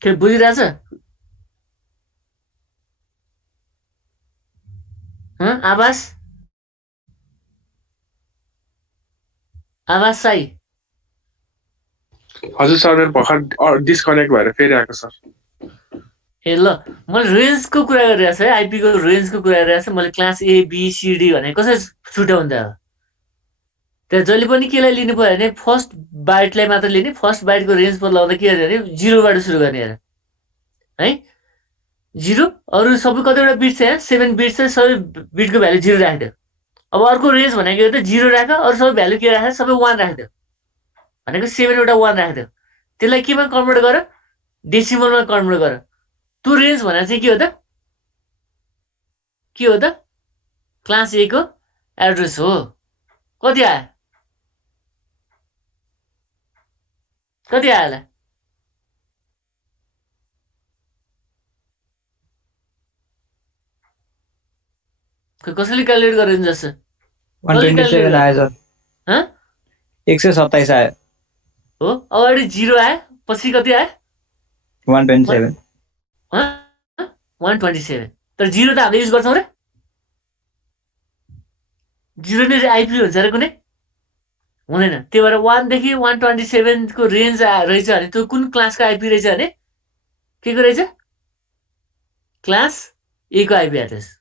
के बुझिरहेछ आवाज सही हजुर सर मेरो भर्खर डिस्कनेक्ट भएर फेरि आएको सर ए ल मैले रेन्जको कुरा गरिरहेको छु है आइपी को रेन्जको कुरा गरिरहेको छु मैले class A B C D भने कसरी छुट्याउँछ त्यहाँ जहिले पनि केलाई लिनु पर्यो भने फर्स्ट बाइटलाई मात्र लिने फर्स्ट बाइटको रेन्ज पत्ता लगाउँदा के गर्ने भने 0 बाट सुरु गर्ने है 0 अरु सबै कतिवटा बिट छ यहाँ 7 बिट छ सबै बिटको भ्यालु 0 राख्दियो अब अर्को रेन्ज भनेको त 0 राख अरु सबै भ्यालु के राख सबै 1 राख्दियो भनेको 7 वटा 1 राख्दियो त्यसलाई केमा कन्भर्ट गर डेसिमलमा कन्भर्ट गर त्यो रेन्ज भनेको चाहिँ के हो त क्लास ए को एड्रेस हो कति आयो होला कसैले क्यालकुलेट गरिदिनु जस्तो 127 आयो सर 127 आयो हो अगाडि 0 आयो पछि कति आयो 127 127 तर 0 त हामीले युज गर्छौं रे 0 नै आइपी हुन्छ रे कुनै हुँदैन। त्यही भएर 1 देखि 127 को रेन्ज रहेछ भने त्यो कुन क्लासको आइपी रहेछ भने के को रहेछ? क्लास ए को आइपी एड्रेस।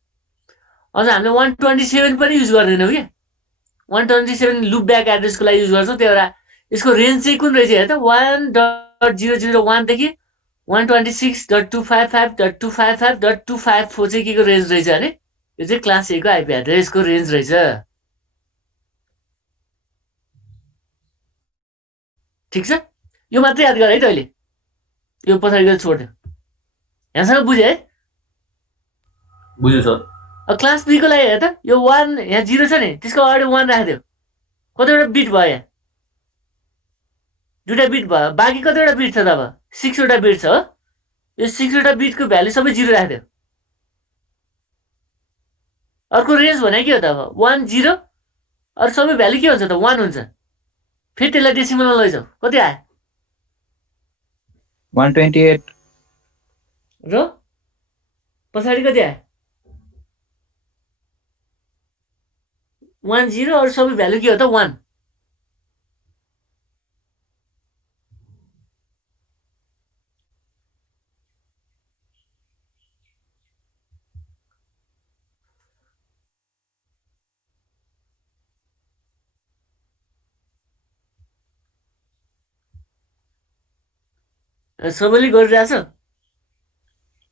अझ हामीले 127 पनि युज गर्दैनौँ क्या। 127 लुप ब्याक एड्रेसको लागि युज गर्छौँ। त्यही भएर यसको रेन्ज चाहिँ कुन रहेछ हेर त 1.001 देखि 126.255.255.254 चाहिँ के को रेन्ज रहेछ भने यो चाहिँ क्लास ए को आइपी एड्रेसको रेन्ज रहेछ। ठिक छ, यो मात्रै याद गर है तैँले, यो पछाडि गएर छोड्दियो। यहाँसम्म बुझ्यो है? बुझ्यो सर। अब क्लास बी को लागि हेर त यो 1 यहाँ 0 छ नि त्यसको अगाडि 1 राखिदियो। कतिवटा बिट भयो यहाँ? 2टा बिट भयो। बाँकी कतिवटा बिट छ त अब? 6 वटा बिट छ हो। यो 6 वटा बिटको भ्यालु सबै 0 राखिदियो। अर्को रेन्ज भने के हो त अब 1 0 अरू सबै भ्यालु के हुन्छ त 1 हुन्छ। फेरि त्यसलाई डेसिमलमा लैजाऊ। कति आयो? 128 र पछाडि कति आयो? 1 0 अरू सबै भ्यालु के हो त 1। सबैले गरिरहेछ?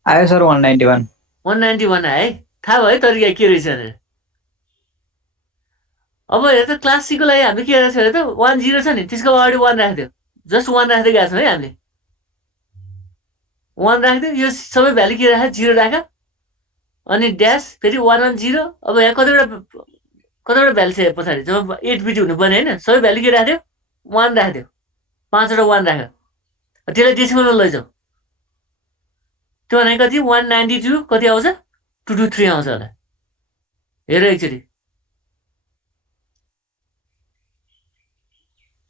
आयो सर 191 191 आयो है। थाहा भयो तरिका के रहेछ भनेर। अब हेर त क्लास सी को लागि हामीले के गरेको छ हेर त 1 0 छ नि त्यसको अगाडि 1 राखिदियो। जस्ट 1 राख्दै गएको छौँ है हामीले। 1 राखिदियो। यो सबै भ्यालु के राख्यो 0 राख्यो। अनि ड्यास फेरि 1 1 0। अब यहाँ कतिवटा भ्यालु छ पछाडि जब 8 बिट हुनुपर्ने होइन। सबै भ्यालु के राख्दियो 1 राख्दियो। 5 वटा 1 राख्यो। त्यसलाई डेसिमलमा लैजाऊ। त्यो भनेको कति 192 कति आउँछ 223 आउँछ होला। हेर एकचोटि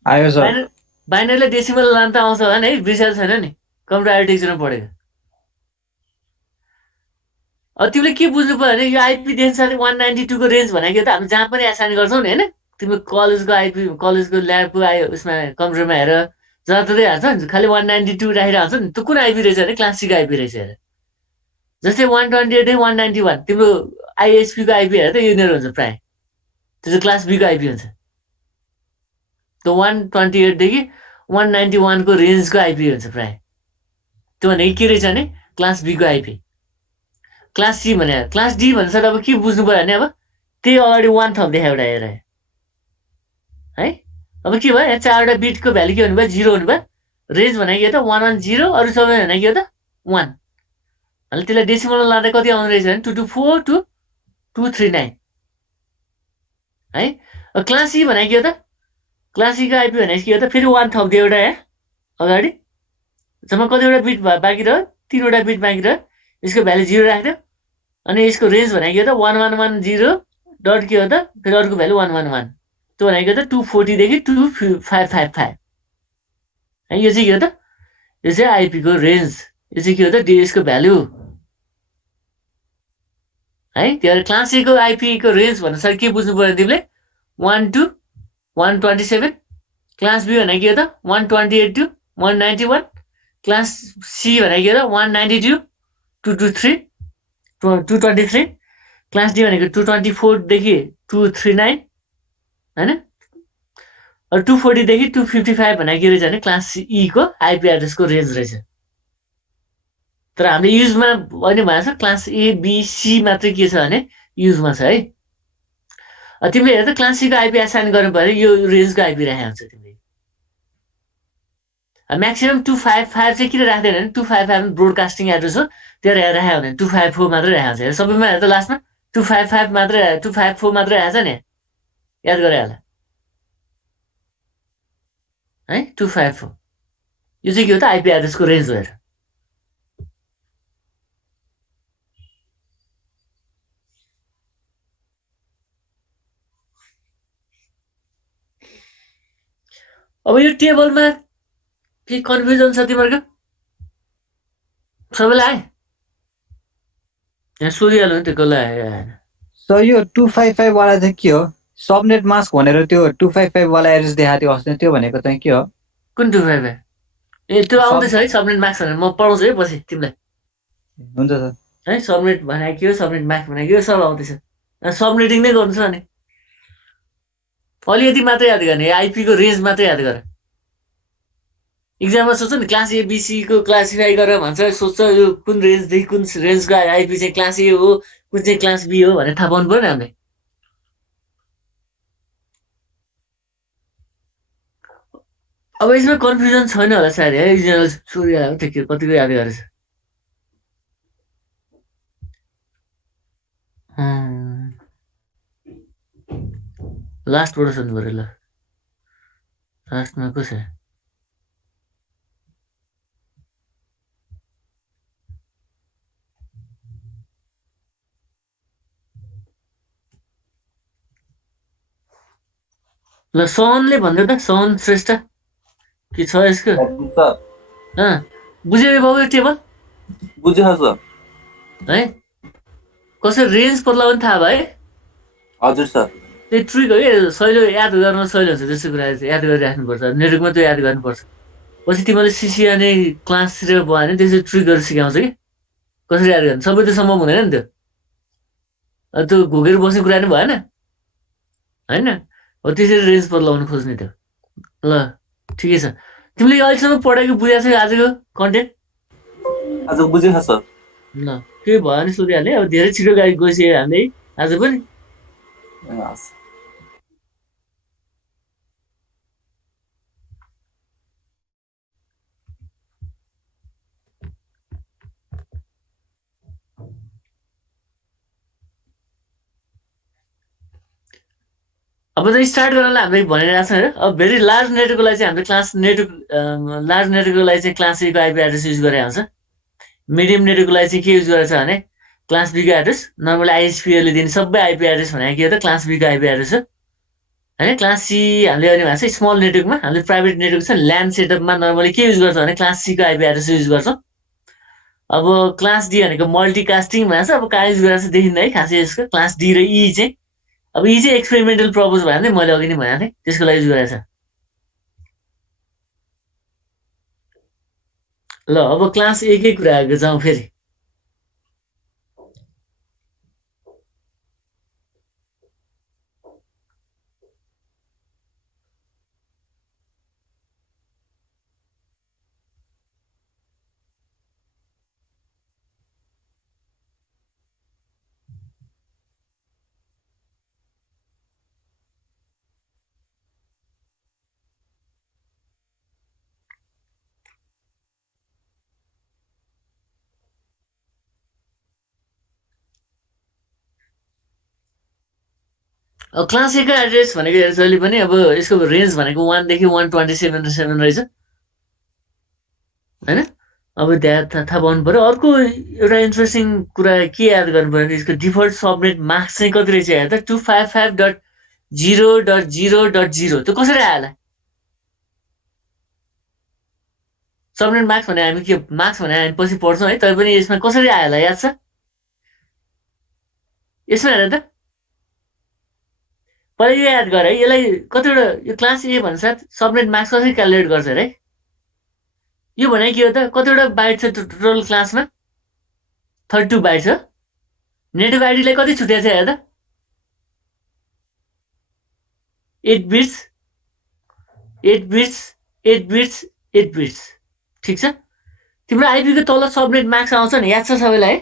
आयो सर बाइनरीलाई डेसिमल लान त आउँछ होला नि है। बिर्सेको छैन नि कम्प्युटर आर्किटेक्चरमा पढेको। अब तिमीले के बुझ्नु पर्यो भने यो आइपी देख्छ 192 को रेन्ज भनेको त हामी जहाँ पनि एसाइन गर्छौँ नि होइन। तिम्रो कलेजको आइपी कलेजको ल्याबको उसमा कम्प्युटरमा हेर जताततै हाल्छ नि खालि 192 राखिरहेको हुन्छ नि। त्यो कुन आइपी रहेछ भने क्लास सीको आइपी रहेछ हेर। जस्तै 128 191 तिम्रो आइएसपीको आइपी हेर त यिनीहरू हुन्छ प्रायः। त्यो चाहिँ क्लास बीको आइपी हुन्छ। त्यो 128 देखि 191 को रेन्जको आइपी हुन्छ प्रायः। त्यो भनेको के रहेछ भने क्लास बीको आइपी। क्लास सी भने क्लास डी भन्छ त अब के बुझ्नु पर्यो भने अब त्यही अगाडि 1 थप्दै एउटा हेर है। अब के भयो यहाँ 4 वटा बिटको भ्यालु के हुनुभयो 0 हुनुभयो। रेन्ज भनेको के त 1 1 0 अरू सबै भनेको के हो त 1। अनि त्यसलाई डेसिमलमा लाँदा कति आउँदो रहेछ भने 224 to 239 है। अब क्लास सी भनेको के हो त क्लास सीको आइपी भनेको के हो त फेरि 1 थप्दियो एउटा यहाँ अगाडि। जम्मा कतिवटा बिट बाँकी रह्यो 3 वटा बिट बाँकी रह्यो। यसको भ्यालु 0 राख्दियो। अनि यसको रेन्ज भनेको के हो त 1110 डट के हो त फेरि अर्को भ्यालु 111। त्यो भनेको त 240 देखि 2555 है। यो चाहिँ के हो त यो चाहिँ आइपी को रेन्ज। यो चाहिँ के हो त यसको भ्यालु है। त्यो क्लास ए को आइपी को रेन्ज भन्नुसार के बुझ्नु पर्यो तिमीले 1 to 127। क्लास बी भनेको के हो त 128 to 191। क्लास सी भनेको के हो त 192 223 223। क्लास डी भनेको 224 देखि 239 होइन। 240 देखि 255 भनेको के रहेछ भने क्लास ई को आइपी एड्रेसको रेन्ज रहेछ। तर हामीले युजमा पनि भनेको छ क्लास ए बी सी मात्रै के छ भने युजमा छ है। तिमीले हेर त क्लास सीको आइपी एसाइन गर्नु पर्यो यो रेन्जको आइपी राखेको हुन्छ तिमीले। म्याक्सिमम 255 चाहिँ किन राख्दैन भने 255 ब्रोडकास्टिङ एड्रेस हो। त्यो राखेको हुँदैन 254 मात्रै राखेको हुन्छ। सबैमा हेर त लास्टमा 255 मात्रै 254 मात्रै आएछ नि याद गरे होला है 254। यो चाहिँ के हो त आइपी एड्रेसको रेन्ज हो हेर। अब यो टेबलमा के कन्फ्युजन छ तिमीहरूको सबैलाई आयो? यहाँ सोधिहाल्नु नि त्यो कसलाई आयो आएन। सर यो 255 वाला चाहिँ के हो सबनेट मास्क भनेर त्यो 255 वाला एड्रेस देखाएको थियो अस्ति त्यो भनेको चाहिँ के हो कुन 255 ए त्यो आउँदैछ है सबनेट मास्क भनेर म पढाउँछु है पछि तिमीलाई हुन्छ सर है सबनेट भनेको के हो सबनेट मास्क भनेको के हो सब आउँदैछ सबनेटिङ नै गर्नु छ अनि अलिकति मात्रै याद गर्ने आइपी को रेन्ज मात्रै याद गर इक्जाममा सोच्छ नि क्लास एबिसी को क्लासिफाई गरेर भन्छ सोच्छ यो कुन रेन्जदेखि कुन रेन्जको आइपी चाहिँ क्लास ए हो कुन चाहिँ क्लास बी हो भनेर थाहा पाउनु पर्यो नि हामीले अब यसमा कन्फ्युजन छैन होला सायद है रिजनल सूर्य ठिक कतिको याद गरेछ लास्टबाट सोध्नु पर्यो ल लास्टमा को छ ल सहनले भन्दै त सहन श्रेष्ठ के छ यसको बुझ्यो बाबु टेबल बुझेछ सर है कसरी रेन्ज पत्ला पनि थाहा भयो है हजुर सर त्यो ट्रिक हो कि सहिलो याद गर्न सहिलो हुन्छ त्यस्तो कुरा याद गरिराख्नुपर्छ नेटवर्कमा त्यो याद गर्नुपर्छ पछि तिमीले सिसिया नै क्लासतिर भयो भने त्यसरी ट्रिक गरेर सिकाउँछ कि कसरी याद गर्नु सबै त सम्भव हुँदैन नि त्यो घोकेर बस्ने कुरा नि भएन होइन हो त्यसरी रेन्ज पत्लाउनु खोज्ने त्यो ल ठिकै छ तिमीले अहिलेसम्म पढाएको बुझाएको छौ आजको कन्टेन्ट आज बुझेछ सर ल केही भयो भने सोधिहाल्ने अब धेरै छिटो गाडी गइसक्यो हामीले आज पनि अब चाहिँ स्टार्ट गर्नलाई हामीले भनिरहेको छ होइन अब भेरी लार्ज नेटवर्कको लागि चाहिँ हामीले क्लास नेटवर्क लार्ज नेटवर्कको लागि चाहिँ क्लास ए को आइपी एड्रेस युज गरेर आउँछ मिडियम नेटवर्कको लागि चाहिँ के युज गरेछ भने क्लास बी को एड्रेस नर्मली आइएसपीले दिने सबै आइपी एड्रेस भनेको के हो त क्लास बी को आइपी एड्रेस हो होइन क्लास सी हामीले अहिले भएको छ स्मल नेटवर्कमा हामीले प्राइभेट नेटवर्क छ ल्यान्ड सेटअपमा नर्मली के युज गर्छ भने क्लास सी को आइपी एड्रेस युज गर्छ अब क्लास डी भनेको मल्टिकास्टिङ भएको छ अब कहाँ युज गरेर चाहिँ देखिँदैन है खासै यसको क्लास डी र ई चाहिँ अब यी चाहिँ एक्सपेरिमेन्टल पर्पज भयो भने मैले अघि नै भनेको थिएँ त्यसको लागि युज गरेको छ ल अब क्लास एकै कुरा जाउँ फेरि अब क्लास ए को एड्रेस भनेको हेर्छ अहिले पनि अब यसको रेन्ज भनेको 1 देखि 127 रहेछ होइन अब थाहा पाउनु पर्यो अर्को एउटा इन्ट्रेस्टिङ कुरा के याद गर्नु पर्यो यसको डिफल्ट सबनेट मार्क्स चाहिँ कति रहेछ हेर त 255.0.0.0 त्यो कसरी आयो सबनेट मार्क्स भने हामी के मार्क्स भने हामी पछि पढ्छौँ है तैपनि यसमा कसरी आयो याद छ यसमा हेर त पहिला यो याद गर है यसलाई कतिवटा यो क्लास ए भन्छ सबनेट मार्क्स कसरी क्यालकुलेट गर्छ अरे यो भने के हो त कतिवटा बाइट छ टोटल क्लासमा 32 बाइट छ नेटवर्क आइडीलाई कति छुट्याएको छ हेर त 8 बिट्स 8 बिट्स 8 बिट्स 8 बिट्स ठीक छ तिम्रो आइपी को तल सबनेट मार्क्स आउँछ नि याद छ सबैलाई है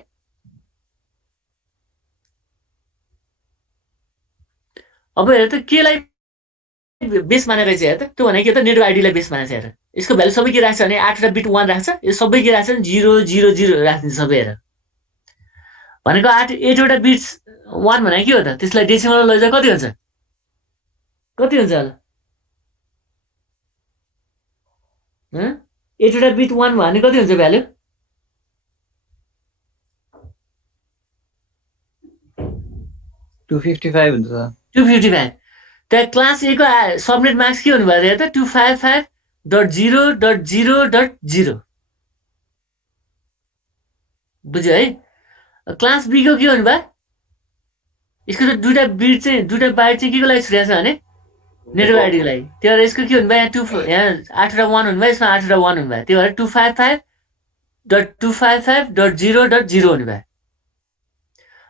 अब हेर त केलाई बेस मानेर रहेछ हेर त त्यो भने के त नेटवर्क आइडीलाई बेस मानेछ हेर यसको भ्यालु सबै के राख्छ भने 8 र बिट 1 राख्छ यो सबै के राख्छ 0 0 0 राख्दिन्छ सबै हेर भनेको 8 वटा बिट्स 1 भने के हो त त्यसलाई डेसिमल लैजा कति हुन्छ होला 8 वटा बिट 1 भने कति हुन्छ भ्यालु 255 हुन्छ 255 त्यहाँ क्लास ए को सबनेट मार्क्स के हुनु भयो त 255.0.0.0 बुझ्यो है क्लास बी को के हुनु भयो यसको त दुईटा बाइट चाहिँ केको लागि छुट्याएको छ भने नेटवर्क आइडीको लागि त्यही भएर यसको के हुनुभयो यहाँ 8 र 1 हुनुभयो यसमा 8 र 1 हुनुभयो त्यही भएर 255.255.0.0 हुनुभयो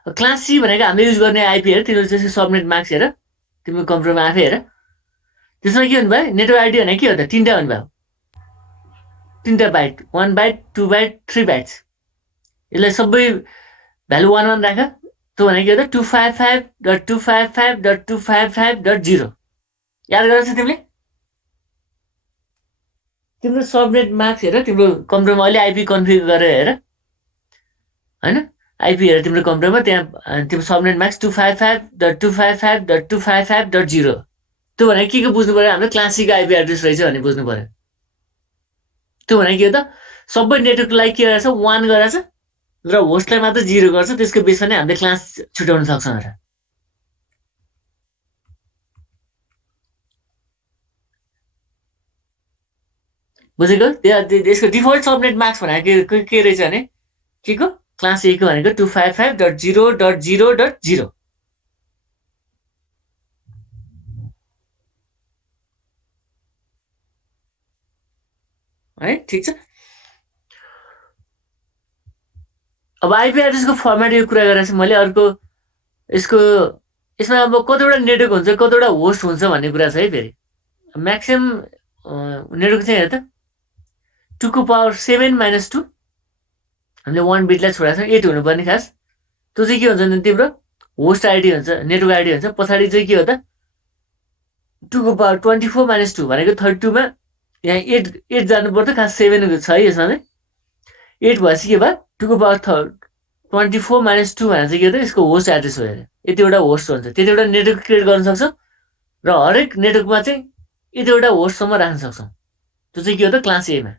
क्लास सी भनेको हामीले युज गर्ने आइपी हेर तिम्रो चाहिँ सबनेट मार्क्स हेर तिम्रो कम्प्युटरमा आफै हेर त्यसमा के हुनुभयो नेटवर्क आइडी भनेको के हो त तीनटा हुनुभयो तीनटा बाइट 1 बाइट 2 बाइट 3 बाइट्स यसलाई सबै भ्यालु 1 1 राख त्यो भनेको के हो त 255.255.255.0 याद गरेछ तिमीले तिम्रो सबनेट मार्क्स हेर तिम्रो कम्प्युटरमा अहिले आइपी कन्फिगर गरेर हेर हैन आइपी हेर तिम्रो कम्प्युटरमा त्यहाँ तिम्रो सबनेट मार्क्स 255.255.255.0 त्यो भनेको के बुझ्नु पर्यो हाम्रो क्लासिक आइपी एड्रेस रहेछ भन्ने बुझ्नु पर्यो त्यो भनेको के हो त सबै नेटवर्कको लागि के गरेछ 1 गरेछ र होस्टलाई मात्र 0 गर्छ त्यसको बेसमा नै हामीले क्लास छुटाउन सक्छौँ र बुझेको यसको डिफल्ट सबनेट मार्क्स भनेको के रहेछ भने के को क्लास ए को भनेको 255.0.0.0 है ठीक छ अब आइपी एड्रेसको फर्मेटको कुरा गरेर चाहिँ मैले अर्को यसमा अब कतिवटा नेटवर्क हुन्छ कतिवटा होस्ट हुन्छ भन्ने कुरा छ है फेरि म्याक्सिमम नेटवर्क चाहिँ हेर त 2 को पावर 7 - 2 हामीले 1 बिटलाई छोडेको छ 8 हुनुपर्ने खास त्यो चाहिँ के हुन्छ भने तिम्रो होस्ट आइडी हुन्छ नेटवर्क आइडी हुन्छ पछाडि चाहिँ के हो त 2 को पावर 24 - 2 भनेको 32 मा यहाँ 8 जानु पर्छ खास 7 छ है यसमा चाहिँ 8 भएपछि के भयो 2 को पावर 24 - 2 भनेर चाहिँ के हो त यसको होस्ट एड्रेस हो अरे यतिवटा होस्ट हुन्छ त्यतिवटा नेटवर्क क्रिएट गर्न सक्छौँ र हरेक नेटवर्कमा चाहिँ यतिवटा होस्टसम्म राख्न सक्छौँ त्यो चाहिँ के हो त क्लास ए मा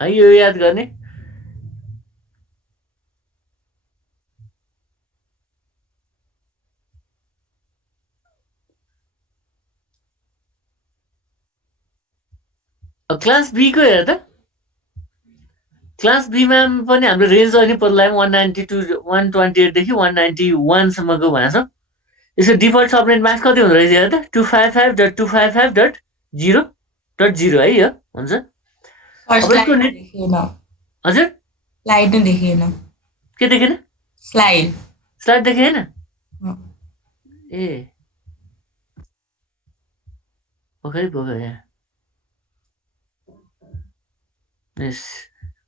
है यो याद गर्ने क्लास बी को हेर त क्लास बी मा पनि हाम्रो रेन्ज अनि बदलायौँ 192 128 देखि 191 सम्मको भनेको छ यसको डिफल्ट सबनेट मार्क्स कति हुँदो रहेछ हेर त 255.255.0.0 है यो हुन्छ हजुर स्लाइड देखिएन के देखेन स्लाइड देखेन ए भर्खरै यहाँ यस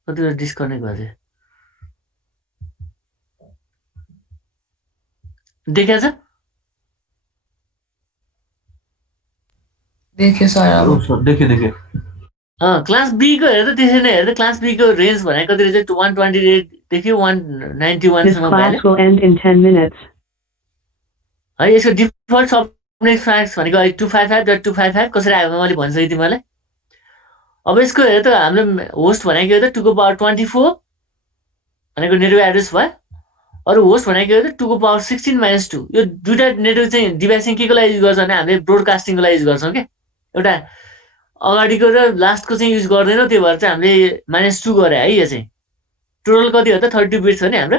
कतिवटा डिस्कनेक्ट भएको थियो देखेको छ देख्यो सर देखेँ क्लास बी को हेर त त्यसरी नै हेर त क्लास बी को रेन्ज भनेको कति रहेछ 128 देखि 191 सम्म है यसको डिफल्ट सबनेट मार्क्स भनेको 255.255 कसरी आयो मैले भनिसकेँ तिमीलाई अब यसको हेर त हाम्रो होस्ट भनेको त 2 को पावर 24 भनेको नेटवर्क एड्रेस भयो अरू होस्ट भनेको त 2 को पावर 16 - 2 यो दुईटा नेटवर्क चाहिँ डिभाइस चाहिँ के को लागि युज गर्छ भने हामीले ब्रोडकास्टिङको लागि युज गर्छौँ क्या एउटा अगाडिको र लास्टको चाहिँ युज गर्दैनौँ त्यो भएर चाहिँ हामीले -2 गरे है यो चाहिँ टोटल कति हो त 32 बिट्स हो नि हाम्रो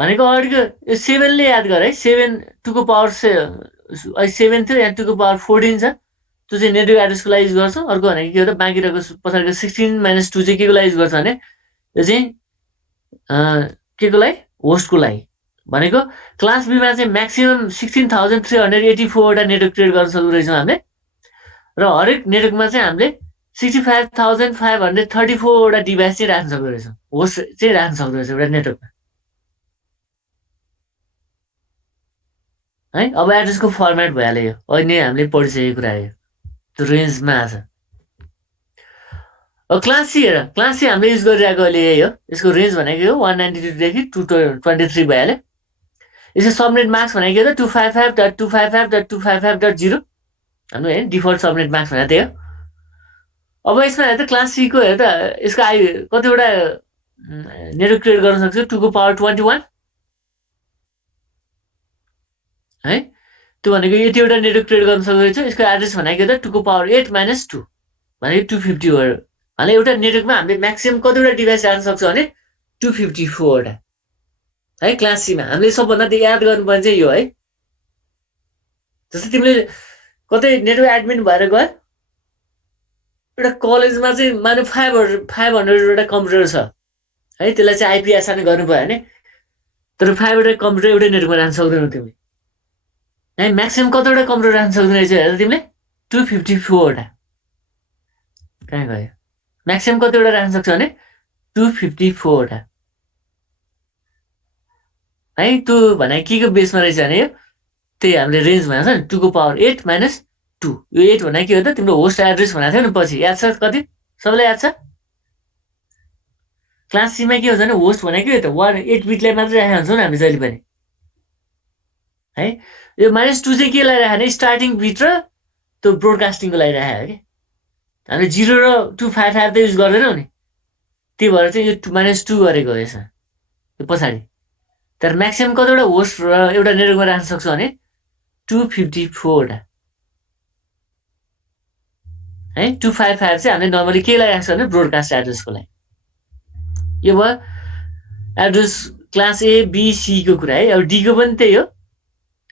भनेको अगाडिको यो 7 ले याद गर है 7 2 को पावर 7 थियो यहाँ 2 को पावर 14 छ त्यो चाहिँ नेटवर्क एड्रेसको लागि युज गर्छौँ अर्को भनेको के हो त बाँकी रहेको पछाडिको 16 - 2 चाहिँ के को लागि युज गर्छ भने यो चाहिँ के को लागि होस्टको लागि भनेको क्लास बीमा चाहिँ म्याक्सिमम 16,384 वटा नेटवर्क क्रिएट गर्न सक्दो रहेछौँ हामीले र हरेक नेटवर्कमा चाहिँ हामीले 65,534 वटा डिभाइस चाहिँ राख्न सक्दो रहेछौँ होस्ट चाहिँ राख्न सक्दो रहेछ एउटा नेटवर्कमा है अब एड्रेसको फर्मेट भइहाल्यो यो अहिले नै हामीले पढिसकेको कुरा हो त्यो रेन्जमा आछ अब क्लास सी हेर क्लास सी हामीले युज गरिरहेको अहिले यही हो यसको रेन्ज भनेको हो 192 देखि 223 भइहाल्यो यसको सबनेट मार्क्स भनेको त 255.255.255.0 हाम्रो है डिफल्ट सबनेट मार्क्स भनेको त्यही हो अब यसमा हेर त क्लास सी को हेर त यसको कतिवटा नेटवर्क क्रिएट गर्न सक्छु 2 को पावर 21 है त्यो भनेको यतिवटा नेटवर्क क्रिएट गर्न सक्छु यसको एड्रेस भनेको त 2 को पावर 8 - 2 भनेको 250 हो भने एउटा नेटवर्कमा हामीले म्याक्सिमम कतिवटा डिभाइस राख्न सक्छौँ भने 254 वटा है क्लास सीमा हामीले सबभन्दा याद गर्नुपर्ने चाहिँ यो है जस्तै तिमीले कतै नेटवर्क एडमिन भएर गयो एउटा कलेजमा चाहिँ मानु 500 वटा कम्प्युटर छ है त्यसलाई चाहिँ आइपी एसाइन गर्नुभयो भने तर 5 वटा कम्प्युटर एउटै नेटवर्कमा राख्न सक्दैनौ तिमीले है म्याक्सिमम कतिवटा कम्प्युटर राख्न सक्दैन रहेछ हेर तिमीले 254 वटा कहाँ गयो म्याक्सिमम कतिवटा राख्न सक्छौ भने 254 वटा है त्यो भने के को बेसमा रहेछ भने यो त्यही हामीले रेन्ज भनेको छ नि 2 को पावर 8 - 2 यो 8 भने के हो त तिम्रो होस्ट एड्रेस भनेको थियो नि पछि याद छ कति सबैलाई याद छ क्लास सी मा के हुन्छ भने होस्ट भनेको यो त 8 बिटलाई मात्र राखेको हुन्छौँ नि हामी जहिले पनि है यो -2 चाहिँ के लाई राखेको भने स्टार्टिङ बिट र त्यो ब्रोडकास्टिङको लागि राखेको हो कि हामीले 0 र 255 त युज गर्दैनौँ नि त्यही भएर चाहिँ यो -2 गरेको हो यसमा यो पछाडि तर म्याक्सिमम कतिवटा होस्ट र एउटा नेटवर्कमा राख्न सक्छौँ भने 254 वटा है 255 चाहिँ हामीले नर्मली केलाई राख्छ भने ब्रोडकास्ट एड्रेसको लागि यो भयो address class A B C को कुरा है अब डी को पनि त्यही हो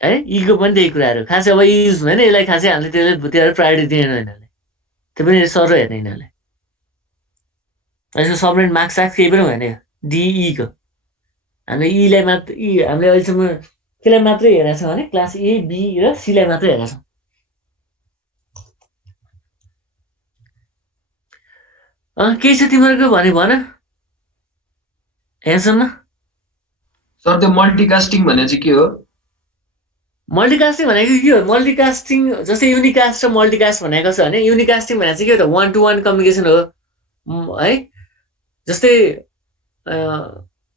है ई को पनि त्यही कुराहरू खासै अब युज हुँदैन यसलाई खासै हामीले त्यसलाई प्रायोरिटी दिएन यिनीहरूले त्यो पनि सर हेर्ने यिनीहरूले यसको सबनेट मार्क्स साक्स केही पनि हुँदैन यो डिई को हामीले ईलाई मात्र हामीले अहिलेसम्म केलाई मात्रै हेरेका छौँ भने क्लास ए बी र सीलाई मात्रै हेरेका छौँ केही छ तिमीहरूको भने भन यहाँसम्म सर त्यो मल्टिकास्टिङ भने चाहिँ के हो मल्टिकास्टिङ भनेको के हो मल्टिकास्टिङ जस्तै युनिकास्ट र मल्टिकास्ट भनेको छ भने युनिकास्टिङ भनेको चाहिँ के हो त 1-to-1 कम्युनिकेसन हो है जस्तै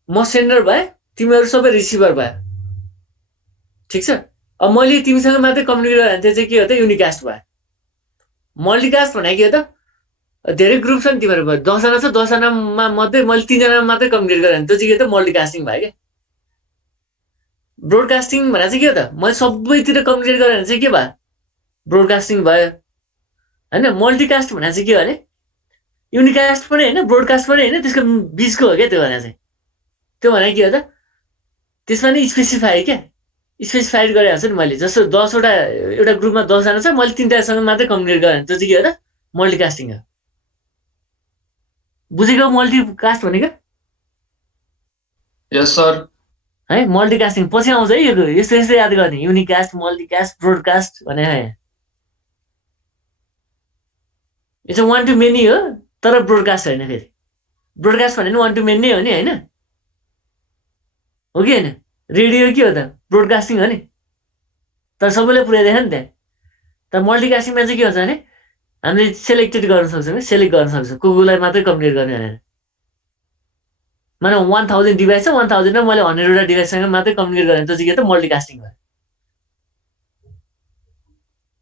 म सेन्डर भए तिमीहरू सबै रिसिभर भए ठिक छ अब मैले तिमीसँग मात्रै कम्युनिकेट गरेँ भने त्यो चाहिँ के हो त युनिकास्ट भयो मल्टिकास्ट भनेको के हो त धेरै ग्रुप छ नि तिमीहरू भयो 10 जना छ 10 जनामा मध्ये मैले 3 जनामा मात्रै कम्युनिकेट गरेँ भने त्यो चाहिँ के हो त मल्टिकास्टिङ भयो क्या ब्रोडकास्टिङ भनेको चाहिँ के हो त मैले सबैतिर कम्युनिकेट गरेँ भने चाहिँ के भयो ब्रोडकास्टिङ भयो होइन मल्टिकास्ट भनेको चाहिँ के हो भने युनिकास्ट पनि होइन ब्रोडकास्ट पनि होइन त्यसको बिचको हो क्या त्यो भने चाहिँ त्यो भने के हो त त्यसमा नि स्पेसिफाई क्या स्पेसिफाइड गरेर हुन्छ नि मैले जस्तो 10 वटा एउटा ग्रुपमा 10 जना छ मैले 3टासँग मात्रै कम्युनिकेट गरेँ त्यो चाहिँ के हो त मल्टिकास्टिङ हो बुझेको मल्टिकास्ट भनेको यस सर है मल्टिकास्टिङ पछि आउँछ है यो यस्तो यस्तो याद गर्ने युनिकास्ट मल्टिकास्ट ब्रोडकास्ट भने यो चाहिँ 1 to many हो तर ब्रोडकास्ट होइन फेरि ब्रोडकास्ट भने 1 to many नै हो नि होइन हो कि होइन रेडियो के हो त ब्रोडकास्टिङ हो नि तर सबैले पुर्याइदिएन नि त्यहाँ तर मल्टिकास्टिङमा चाहिँ के हुन्छ भने हामीले सेलेक्टेड गर्न सक्छौँ सेलेक्ट गर्न सक्छौँ कोलाई मात्रै कम्युनिकेट गर्ने भनेर माने 1000 डिभाइस छ 1000 र मैले 100 वटा डिभाइससँग मात्रै कम्युनिकेट गरेँ त्यो चाहिँ के त मल्टिकास्टिङ भयो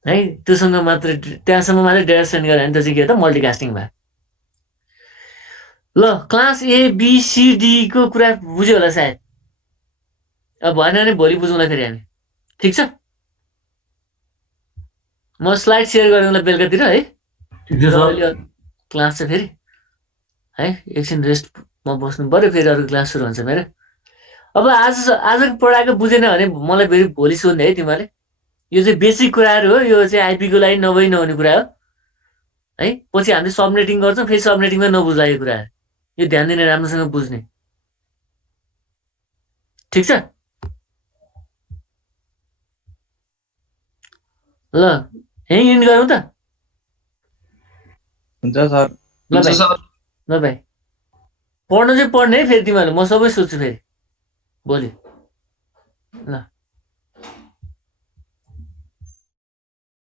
है त्योसँग मात्रै त्यहाँसम्म मात्रै डेटा सेन्ड गरेँ भने त्यो चाहिँ के त मल्टिकास्टिङ भयो ल class A B C D को कुरा बुझ्यो होला सायद अब भएन भने भोलि बुझौँला फेरि हामी ठिक छ म स्लाइड सेयर गरौँला बेलुकातिर है क्लास छ फेरि है एकछिन रेस्ट म बस्नु पर्यो फेरि अरू क्लास सुरु हुन्छ मेरो अब आज पढाएको बुझेन भने मलाई फेरि भोलि सोध्ने है तिमीहरूले यो चाहिँ बेसिक कुराहरू हो यो चाहिँ आइपीको लागि नहुने कुरा हो है पछि हामीले सबनेटिङ गर्छौँ फेरि सबनेटिङमा नबुझ्ला यो कुराहरू यो ध्यान दिने राम्रोसँग बुझ्ने ठिक छ ल यहीँ इन्ड गरौँ त हुन्छ सर ल भाइ पढ्नु चाहिँ पढ्ने है फेरि तिमीहरूले म सबै सोध्छु फेरि भोलि